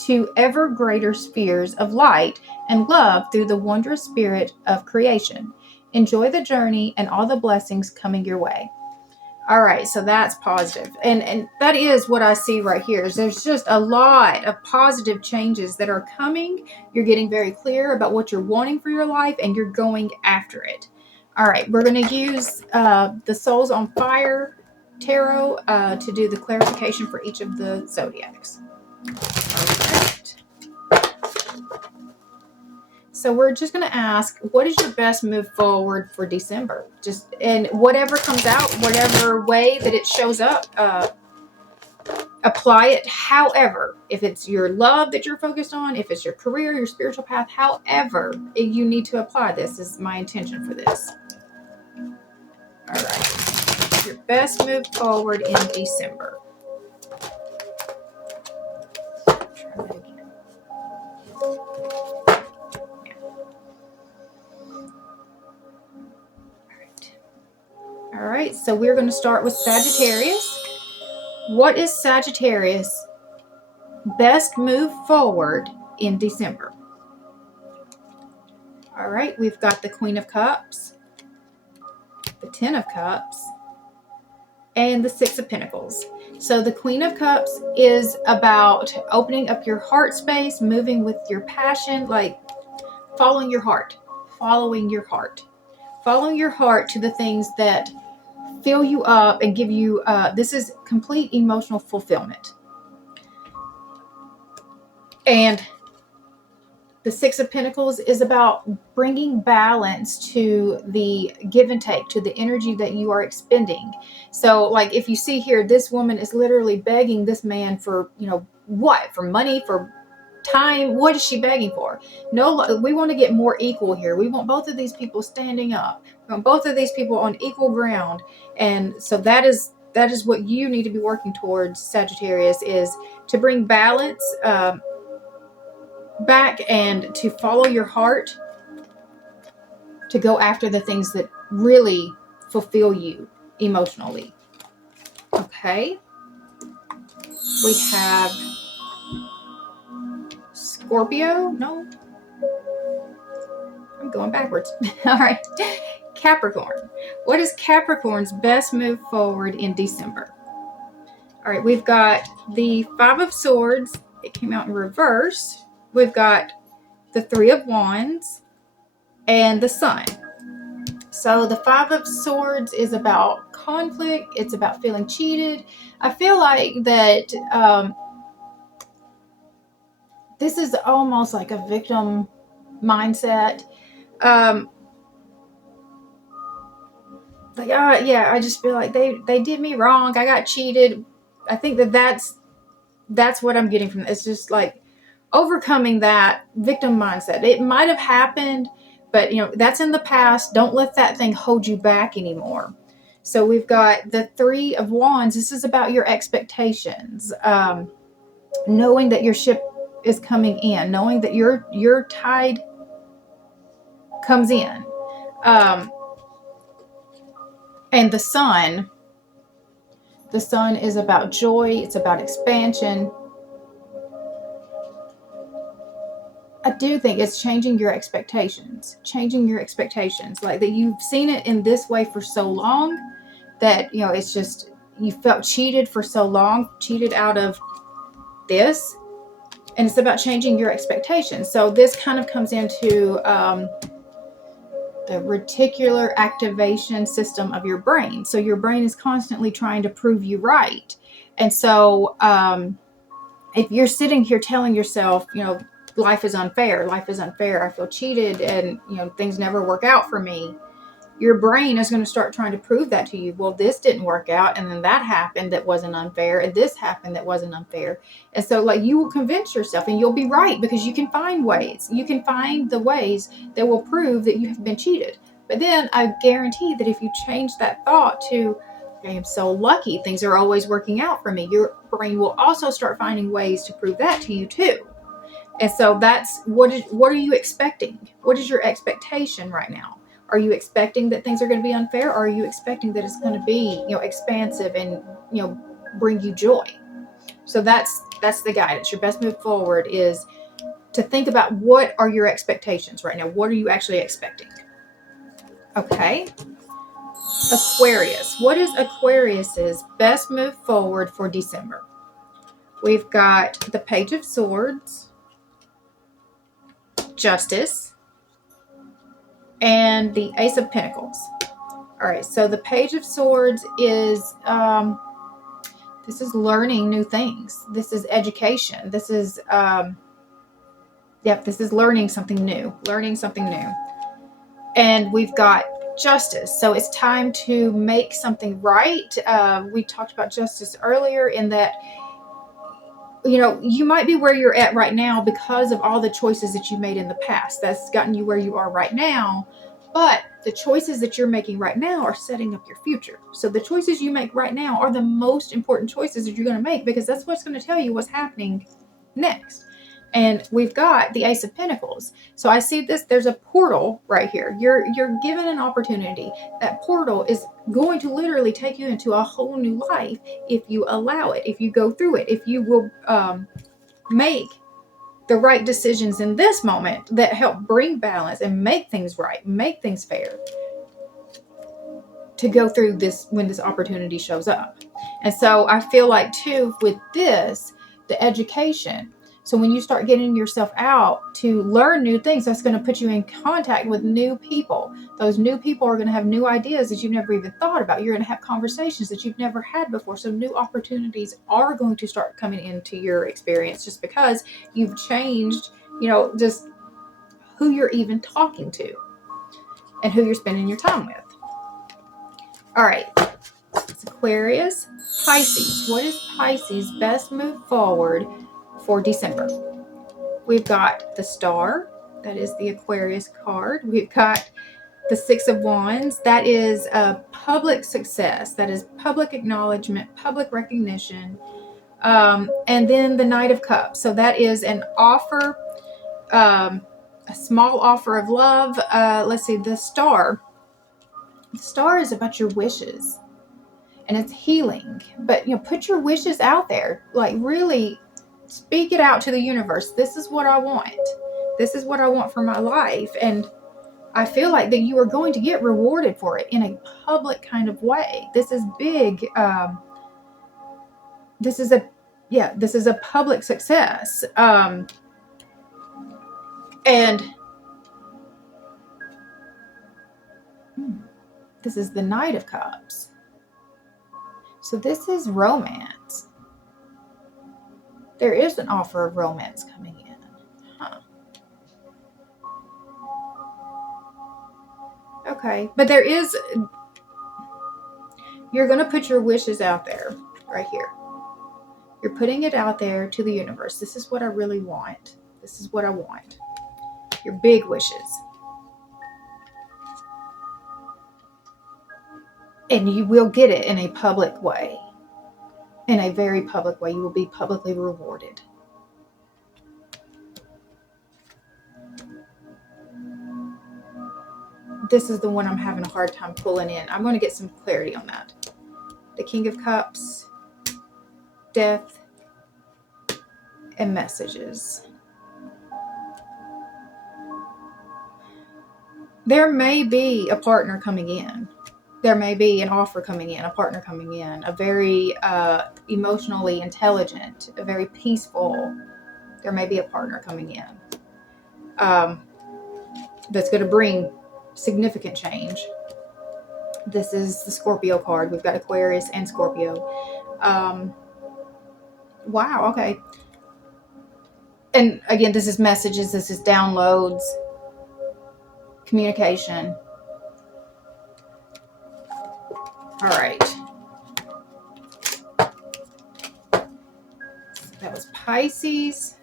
to ever greater spheres of light and love through the wondrous spirit of creation. Enjoy the journey and all the blessings coming your way. All right, so that's positive. And that is what I see right here. Is there's just a lot of positive changes that are coming. You're getting very clear about what you're wanting for your life, and you're going after it. All right, we're going to use the Souls on Fire Tarot to do the clarification for each of the zodiacs. All right. So we're just going to ask, what is your best move forward for December? And whatever comes out, whatever way that it shows up, apply it. However, if it's your love that you're focused on, if it's your career, your spiritual path, however you need to apply this is my intention for this. All right. Your best move forward in December. Try that again. so we're going to start with Sagittarius. What is Sagittarius' best move forward in December? All right, we've got the Queen of Cups, the Ten of Cups, and the Six of Pentacles. So the Queen of Cups is about opening up your heart space, moving with your passion, like following your heart, following your heart to the things that fill you up and give you, this is complete emotional fulfillment. And the Six of Pentacles is about bringing balance to the give and take, to the energy that you are expending. So like if you see here, this woman is literally begging this man for, what? For money, for time? What is she begging for? No, we want to get more equal here. We want both of these people standing up. We want both of these people on equal ground. And so that is what you need to be working towards, Sagittarius, is to bring balance, back and to follow your heart, to go after the things that really fulfill you emotionally. Okay. We have Scorpio. No, I'm going backwards. All right. Capricorn. What is Capricorn's best move forward in December? All right. We've got the Five of Swords. It came out in reverse. We've got the Three of Wands and the Sun. So the Five of Swords is about conflict. It's about feeling cheated. I feel like that this is almost like a victim mindset. I just feel like they did me wrong. I got cheated. I think that's what I'm getting from this. It's just like overcoming that victim mindset. It might have happened, but that's in the past. Don't let that thing hold you back anymore. So we've got the Three of Wands. This is about your expectations, knowing that your ship is coming in, knowing that your tide comes in. And the Sun is about joy. It's about expansion. I do think it's changing your expectations, like that you've seen it in this way for so long that, it's just, you felt cheated for so long, cheated out of this, and it's about changing your expectations. So this kind of comes into the reticular activation system of your brain. So your brain is constantly trying to prove you right. And so if you're sitting here telling yourself, life is unfair, I feel cheated, and things never work out for me, your brain is going to start trying to prove that to you. Well, this didn't work out, and then that happened that wasn't unfair, and this happened that wasn't unfair. And so like you will convince yourself, and you'll be right, because you can find the ways that will prove that you have been cheated. But then I guarantee that if you change that thought to, I am so lucky, things are always working out for me, your brain will also start finding ways to prove that to you too. And so that's what are you expecting? What is your expectation right now? Are you expecting that things are going to be unfair, or are you expecting that it's going to be, expansive and, bring you joy? So that's the guidance. Your best move forward is to think about, what are your expectations right now? What are you actually expecting? Okay. Aquarius. What is Aquarius's best move forward for December? We've got the Page of Swords, Justice, and the Ace of Pentacles. All right, so the Page of Swords is this is learning new things. This is education. This is this is learning something new. And we've got Justice. So it's time to make something right. We talked about justice earlier, in that you might be where you're at right now because of all the choices that you made in the past. That's gotten you where you are right now. But the choices that you're making right now are setting up your future. So the choices you make right now are the most important choices that you're going to make, because that's what's going to tell you what's happening next. And we've got the Ace of Pentacles. So I see this, there's a portal right here. You're given an opportunity. That portal is going to literally take you into a whole new life if you allow it, if you go through it, if you will make the right decisions in this moment that help bring balance and make things right, make things fair, to go through this when this opportunity shows up. And so I feel like too with this, the education. So when you start getting yourself out to learn new things, that's going to put you in contact with new people. Those new people are going to have new ideas that you've never even thought about. You're going to have conversations that you've never had before. So new opportunities are going to start coming into your experience just because you've changed, just who you're even talking to and who you're spending your time with. All right. It's Aquarius, Pisces. What is Pisces' best move forward for December? We've got the Star. That is the Aquarius card. We've got the Six of Wands. That is a public success. That is public acknowledgement, public recognition. And then the Knight of Cups. So that is an offer, a small offer of love. Let's see, the Star. The Star is about your wishes. And it's healing. But, put your wishes out there. Like, really speak it out to the universe. This is what I want. This is what I want for my life. And I feel like that you are going to get rewarded for it in a public kind of way. This is big. This is a public success. And this is the Knight of Cups. So this is romance. There is an offer of romance coming in. Okay. But you're going to put your wishes out there right here. You're putting it out there to the universe. This is what I really want. This is what I want. Your big wishes. And you will get it in a public way. In a very public way. You will be publicly rewarded. This is the one I'm having a hard time pulling in. I'm going to get some clarity on that. The King of Cups, death, and messages. There may be a partner coming in. There may be an offer coming in, a partner coming in, a very emotionally intelligent, a very peaceful. There may be a partner coming in that's going to bring significant change. This is the Scorpio card. We've got Aquarius and Scorpio. Wow, okay. And again, this is messages, this is downloads, communication. All right. That was Pisces.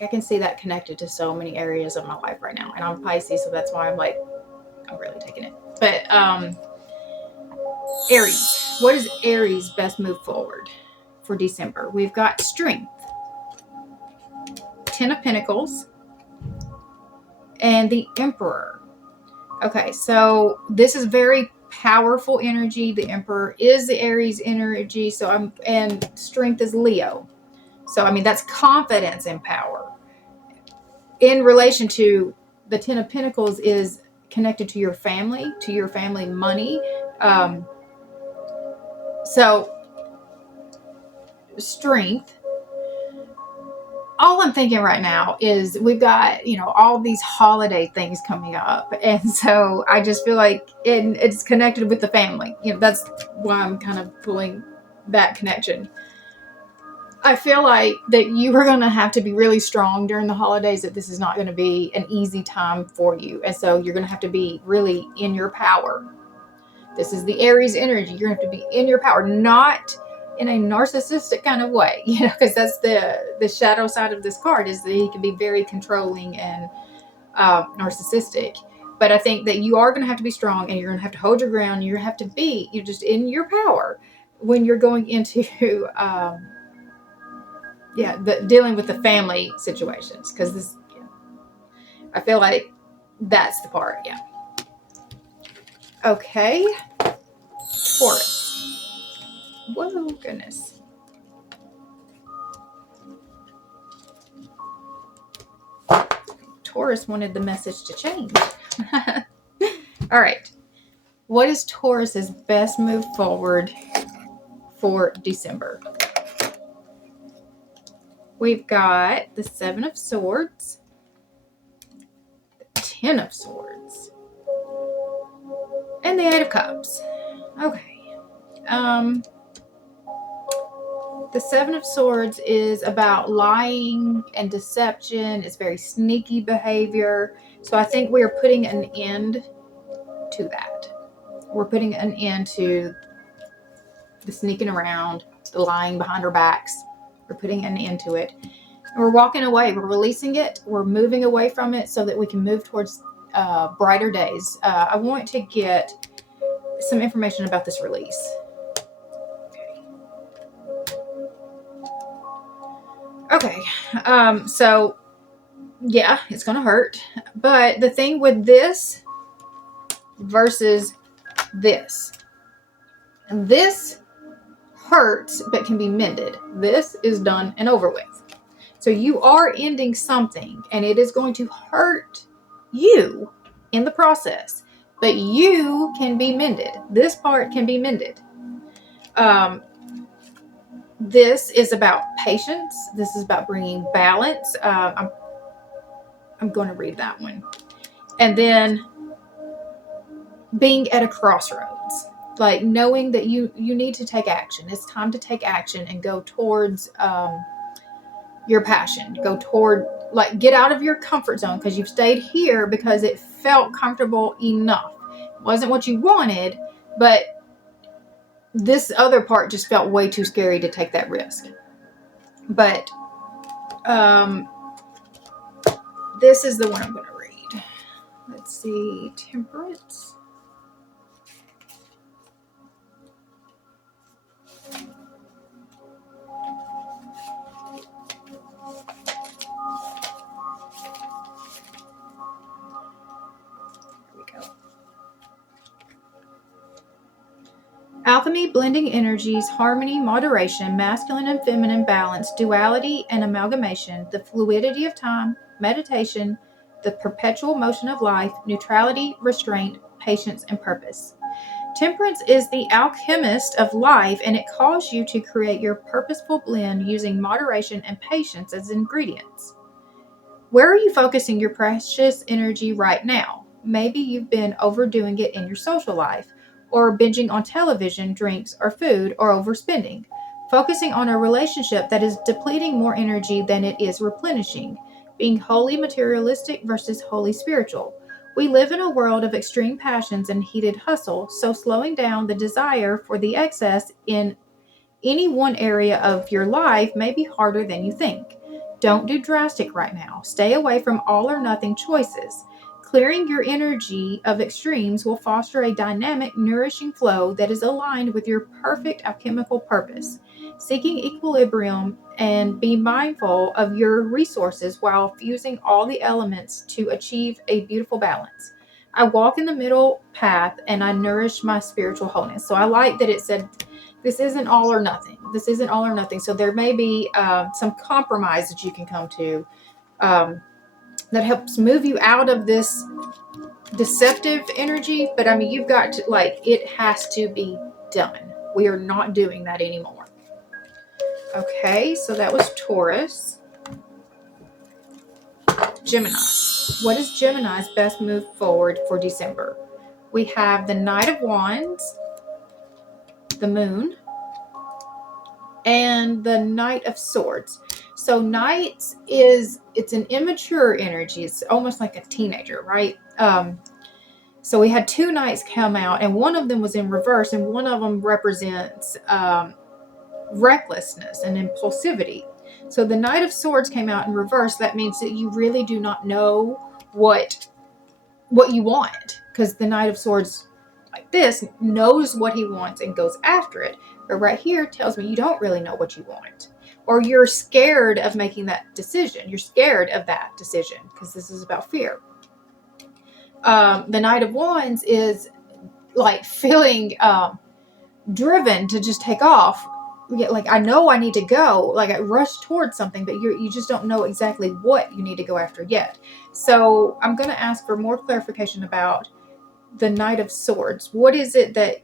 I can see that connected to so many areas of my life right now. And I'm Pisces, so that's why I'm really taking it. But Aries. What is Aries' best move forward for December? We've got strength, Ten of Pentacles, and the Emperor. Okay, so this is very powerful energy. The Emperor is the Aries energy. And strength is Leo. So, that's confidence and power. In relation to the Ten of Pentacles is connected to your family money. So, strength. All I'm thinking right now is we've got, all these holiday things coming up. And so I just feel like it's connected with the family. That's why I'm kind of pulling that connection. I feel like that you are going to have to be really strong during the holidays, that this is not going to be an easy time for you. And so you're going to have to be really in your power. This is the Aries energy. You're going to have to be in your power, not in a narcissistic kind of way, because that's the shadow side of this card, is that he can be very controlling and narcissistic. But I think that you are going to have to be strong, and you're going to have to hold your ground. You're just in your power when you're going into yeah, dealing with the family situations, because this, yeah, I feel like that's the part. Yeah. Okay. Taurus. Whoa, goodness. Taurus wanted the message to change. All right. What is Taurus's best move forward for December? We've got the Seven of Swords, the Ten of Swords, and the Eight of Cups. Okay. The Seven of Swords is about lying and deception. It's very sneaky behavior. So I think we are putting an end to that. We're putting an end to the sneaking around, the lying behind our backs. We're putting an end to it. And we're walking away. We're releasing it. We're moving away from it so that we can move towards brighter days. I want to get some information about this release. Okay. So yeah, it's going to hurt. But the thing with this versus this hurts but can be mended. This is done and over with. So you are ending something, and it is going to hurt you in the process, but you can be mended. This part can be mended. This is about patience. This is about bringing balance. I'm going to read that one. And then being at a crossroads, like knowing that you need to take action. It's time to take action and go towards your passion. Go toward, like, get out of your comfort zone, because you've stayed here because it felt comfortable enough. It wasn't what you wanted, but this other part just felt way too scary to take that risk. But this is the one I'm going to read. Let's see. Temperance. Alchemy, blending energies, harmony, moderation, masculine and feminine balance, duality and amalgamation, the fluidity of time, meditation, the perpetual motion of life, neutrality, restraint, patience, and purpose. Temperance is the alchemist of life, and it calls you to create your purposeful blend using moderation and patience as ingredients. Where are you focusing your precious energy right now? Maybe you've been overdoing it in your social life, or binging on television, drinks, or food, or overspending. Focusing on a relationship that is depleting more energy than it is replenishing. Being wholly materialistic versus wholly spiritual. We live in a world of extreme passions and heated hustle, so slowing down the desire for the excess in any one area of your life may be harder than you think. Don't do drastic right now. Stay away from all or nothing choices. Clearing your energy of extremes will foster a dynamic, nourishing flow that is aligned with your perfect alchemical purpose. Seeking equilibrium and be mindful of your resources while fusing all the elements to achieve a beautiful balance. I walk in the middle path and I nourish my spiritual wholeness. So I like that it said, this isn't all or nothing. This isn't all or nothing. So there may be some compromise that you can come to that helps move you out of this deceptive energy. But I mean, you've got to, like, it has to be done. We are not doing that anymore. Okay, so that was Taurus. Gemini. What is Gemini's best move forward for December? We have the Knight of Wands, the Moon, and the Knight of Swords. So Knights it's an immature energy. It's almost like a teenager, right? So we had two Knights come out, and one of them was in reverse, and one of them represents recklessness and impulsivity. So the Knight of Swords came out in reverse. That means that you really do not know what you want, because the Knight of Swords, like this, knows what he wants and goes after it. But right here tells me you don't really know what you want, or you're scared of making that decision. You're scared of that decision because this is about fear. The Knight of Wands is like feeling driven to just take off. Like, I know I need to go, like I rush towards something, but you just don't know exactly what you need to go after yet. So I'm going to ask for more clarification about the Knight of Swords. What is it that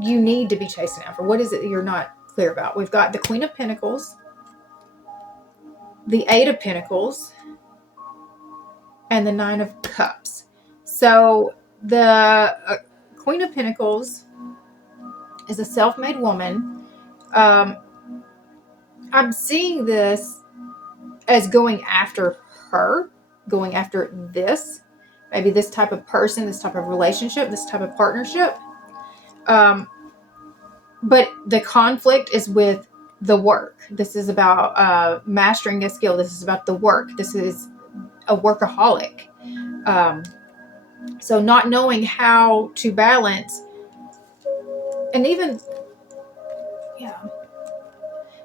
you need to be chasing after? What is it that you're not clear about? We've got the Queen of Pentacles, the Eight of Pentacles, and the Nine of Cups. So the Queen of Pentacles is a self-made woman. I'm seeing this as going after her, going after this, maybe this type of person, this type of relationship, this type of partnership. But the conflict is with the work. This is about mastering a skill. This is about the work. This is a workaholic. So not knowing how to balance, and even, yeah,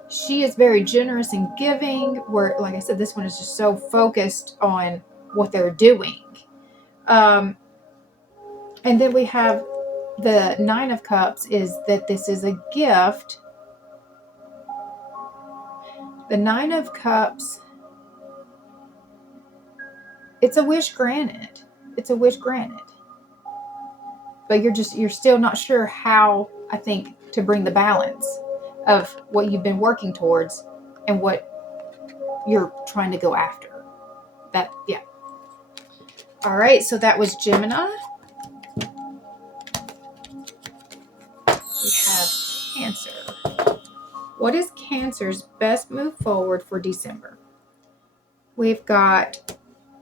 she is very generous and giving, where, like I said, this one is just so focused on what they're doing. And then we have the Nine of Cups, is that this is a gift. The Nine of Cups, it's a wish granted. It's a wish granted. But you're still not sure how, I think, to bring the balance of what you've been working towards and what you're trying to go after. That, yeah. All right, so that was Gemini. We have Cancer. What is Cancer's best move forward for December? We've got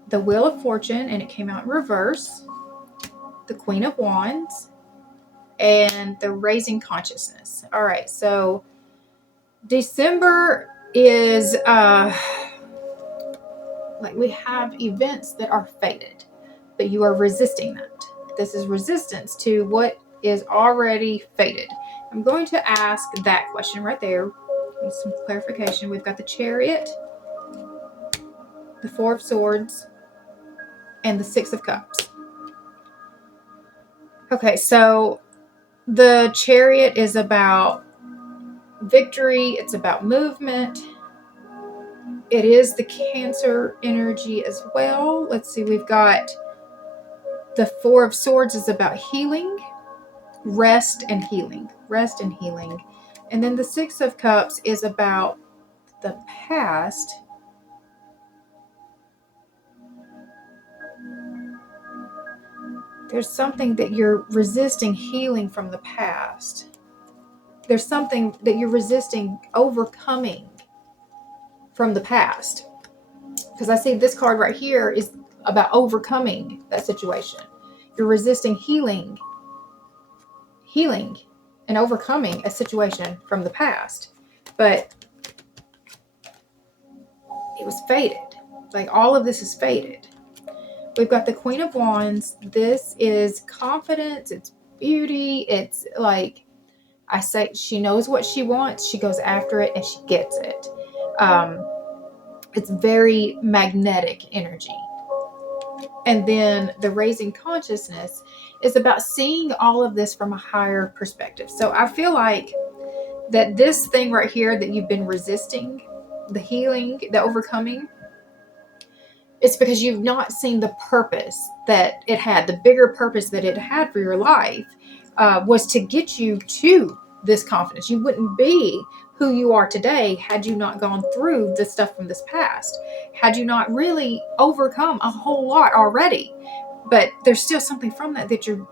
the Wheel of Fortune, and it came out in reverse. The Queen of Wands, and the Raising Consciousness. All right, so December is like, we have events that are fated, but you are resisting that. This is resistance to what is already fated. I'm going to ask that question right there. Need some clarification. We've got the Chariot, the Four of Swords, and the Six of Cups. Okay, so the Chariot is about victory. It's about movement. It is the Cancer energy as well. Let's see, we've got the Four of Swords is about healing, rest and healing. Rest and healing. And then the Six of Cups is about the past. There's something that you're resisting healing from the past. There's something that you're resisting overcoming from the past. Because I see this card right here is about overcoming that situation. You're resisting healing and overcoming a situation from the past. But it was fated. Like, all of this is fated. We've got the Queen of Wands. This is confidence. It's beauty. It's like I say, she knows what she wants. She goes after it and she gets it. It's very magnetic energy. And then the Raising Consciousness is about seeing all of this from a higher perspective. So I feel like that this thing right here that you've been resisting, the healing, the overcoming, it's because you've not seen the purpose that it had. The bigger purpose that it had for your life was to get you to this confidence. You wouldn't be who you are today had you not gone through the stuff from this past. Had you not really overcome a whole lot already. But there's still something from that that you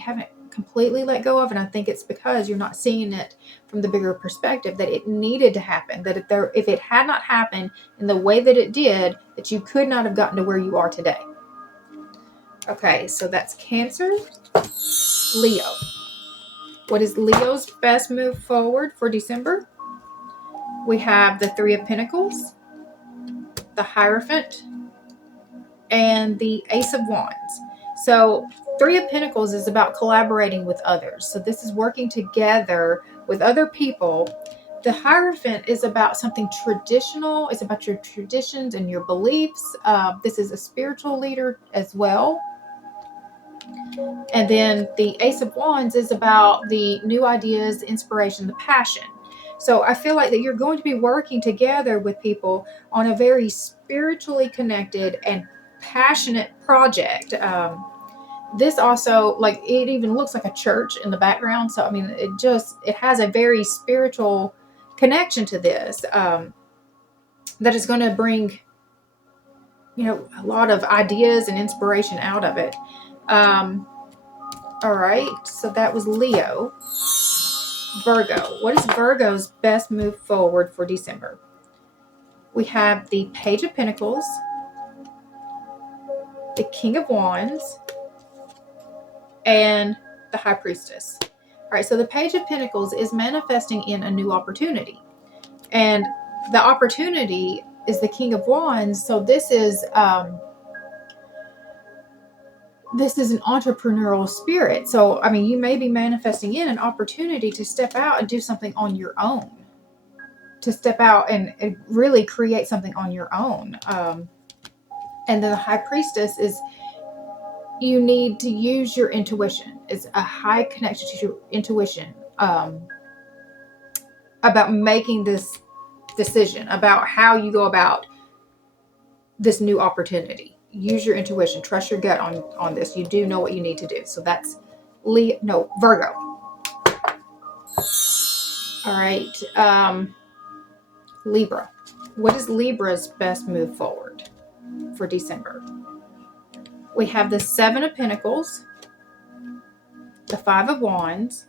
haven't completely let go of, and I think it's because you're not seeing it from the bigger perspective that it needed to happen, that if it had not happened in the way that it did, that you could not have gotten to where you are today. Okay, so that's Cancer. Leo. What is Leo's best move forward for December? We have the Three of Pentacles, the Hierophant, and the Ace of Wands. So Three of Pentacles is about collaborating with others. So this is working together with other people. The Hierophant is about something traditional. It's about your traditions and your beliefs. This is a spiritual leader as well. And then the Ace of Wands is about the new ideas, inspiration, the passion. So I feel like that you're going to be working together with people on a very spiritually connected and passionate project. This also, like, it even looks like a church in the background. So, I mean, it has a very spiritual connection to this that is going to bring, a lot of ideas and inspiration out of it. All right, so that was Leo. Virgo. What is Virgo's best move forward for December? We have the Page of Pentacles, the King of Wands, and the High Priestess. All right, so the Page of Pentacles is manifesting in a new opportunity. And the opportunity is the King of Wands. So this is an entrepreneurial spirit. So, I mean, you may be manifesting in an opportunity to step out and do something on your own. To step out and really create something on your own. And then the High Priestess is, you need to use your intuition. It's a high connection to your intuition about making this decision, about how you go about this new opportunity. Use your intuition. Trust your gut on this. You do know what you need to do. So that's Virgo. All right. Libra. What is Libra's best move forward for December? We have the Seven of Pentacles, the Five of Wands,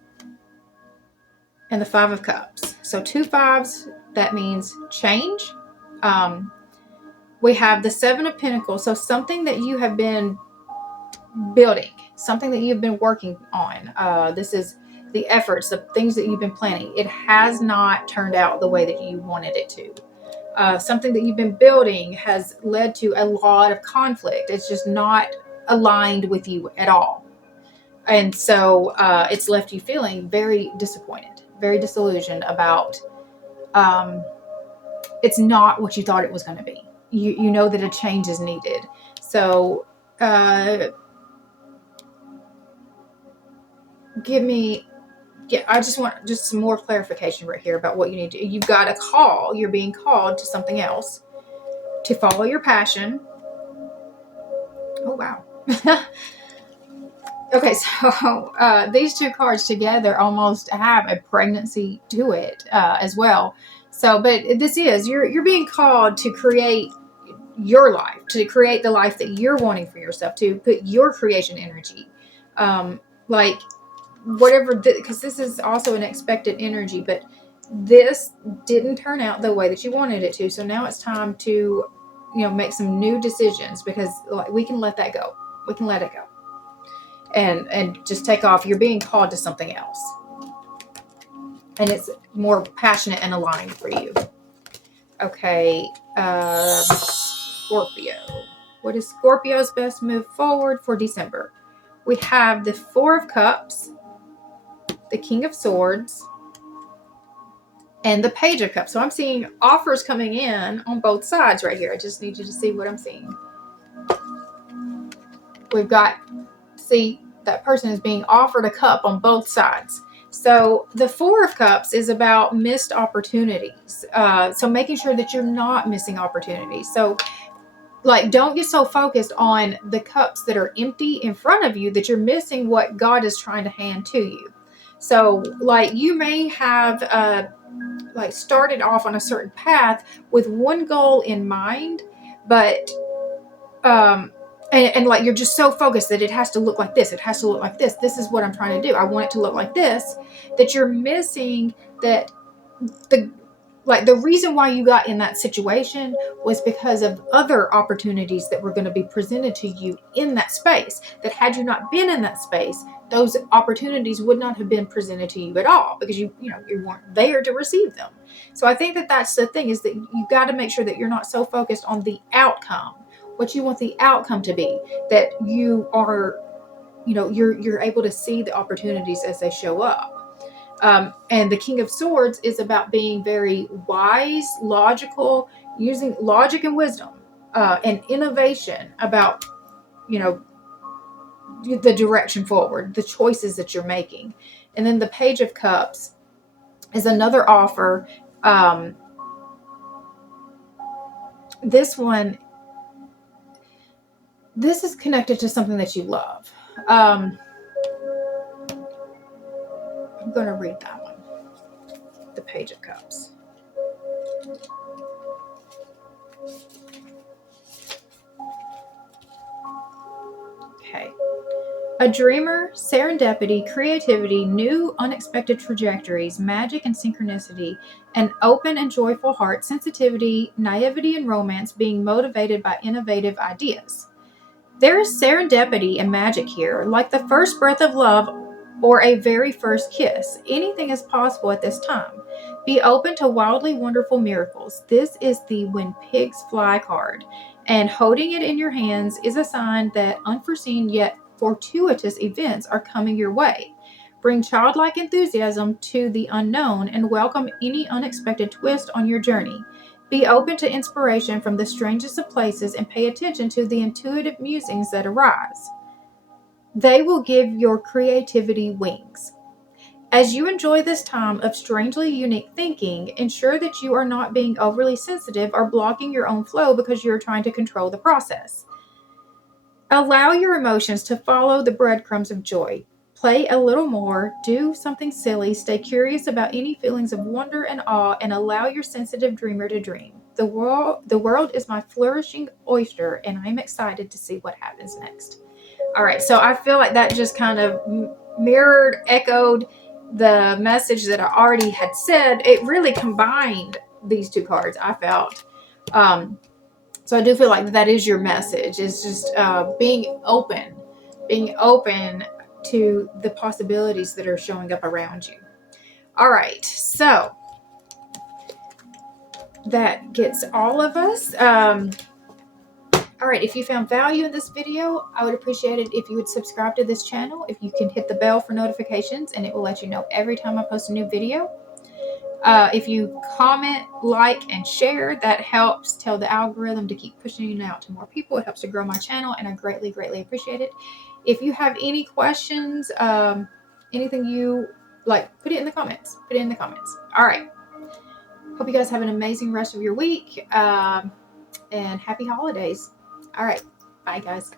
and the Five of Cups. So 2 5s, that means change. We have the Seven of Pentacles, so something that you have been building, something that you've been working on. This is the efforts, the things that you've been planning. It has not turned out the way that you wanted it to. Something that you've been building has led to a lot of conflict. It's just not aligned with you at all. And so it's left you feeling very disappointed, very disillusioned about it's not what you thought it was going to be. You know that a change is needed. So I just want some more clarification right here about what you need to do. You've got a call. You're being called to something else, to follow your passion. Oh, wow. Okay, so these 2 cards together almost have a pregnancy to it as well. So, but you're being called to create your life, to create the life that you're wanting for yourself, to put your creation energy, like whatever, because this is also an expected energy, but this didn't turn out the way that you wanted it to. So now it's time to, make some new decisions, because we can let that go. We can let it go. And just take off. You're being called to something else. And it's more passionate and aligned for you. Okay. Scorpio. What is Scorpio's best move forward for December? We have the Four of Cups, the King of Swords, and the Page of Cups. So I'm seeing offers coming in on both sides right here. I just need you to see what I'm seeing. We've got, that person is being offered a cup on both sides. So the Four of Cups is about missed opportunities. So making sure that you're not missing opportunities. So don't get so focused on the cups that are empty in front of you that you're missing what God is trying to hand to you. So you may have started off on a certain path with one goal in mind, but and you're just so focused that it has to look like this. It has to look like this. This is what I'm trying to do. I want it to look like this. That you're missing that the reason why you got in that situation was because of other opportunities that were going to be presented to you in that space. That had you not been in that space, those opportunities would not have been presented to you at all, because you weren't there to receive them. So I think that that's the thing, is that you got to make sure that you're not so focused on the outcome, what you want the outcome to be, that you are you're able to see the opportunities as they show up. And the King of Swords is about being very wise, logical, using logic and wisdom, and innovation about, the direction forward, the choices that you're making. And then the Page of Cups is another offer. This is connected to something that you love. I'm going to read that one. The Page of Cups. Okay. A dreamer, serendipity, creativity, new unexpected trajectories, magic and synchronicity, an open and joyful heart, sensitivity, naivety and romance, being motivated by innovative ideas. There is serendipity and magic here, like the first breath of love or a very first kiss. Anything is possible at this time. Be open to wildly wonderful miracles. This is the When Pigs Fly card, and holding it in your hands is a sign that unforeseen yet fortuitous events are coming your way. Bring childlike enthusiasm to the unknown and welcome any unexpected twist on your journey. Be open to inspiration from the strangest of places and pay attention to the intuitive musings that arise. They will give your creativity wings. As you enjoy this time of strangely unique thinking, ensure that you are not being overly sensitive or blocking your own flow because you're trying to control the process. Allow your emotions to follow the breadcrumbs of joy. Play a little more, do something silly, stay curious about any feelings of wonder and awe, and allow your sensitive dreamer to dream. The world is my flourishing oyster, and I'm excited to see what happens next. All right, so I feel like that just kind of mirrored, echoed the message that I already had said. It really combined these two cards, I felt. So I do feel like that is your message. It's just being open to the possibilities that are showing up around you. All right, so that gets all of us. All right, if you found value in this video, I would appreciate it if you would subscribe to this channel. If you can hit the bell for notifications, and it will let you know every time I post a new video. If you comment, like, and share, that helps tell the algorithm to keep pushing it out to more people. It helps to grow my channel, and I greatly, greatly appreciate it. If you have any questions, anything you like, put it in the comments. Put it in the comments. All right. Hope you guys have an amazing rest of your week, and happy holidays. All right. Bye, guys.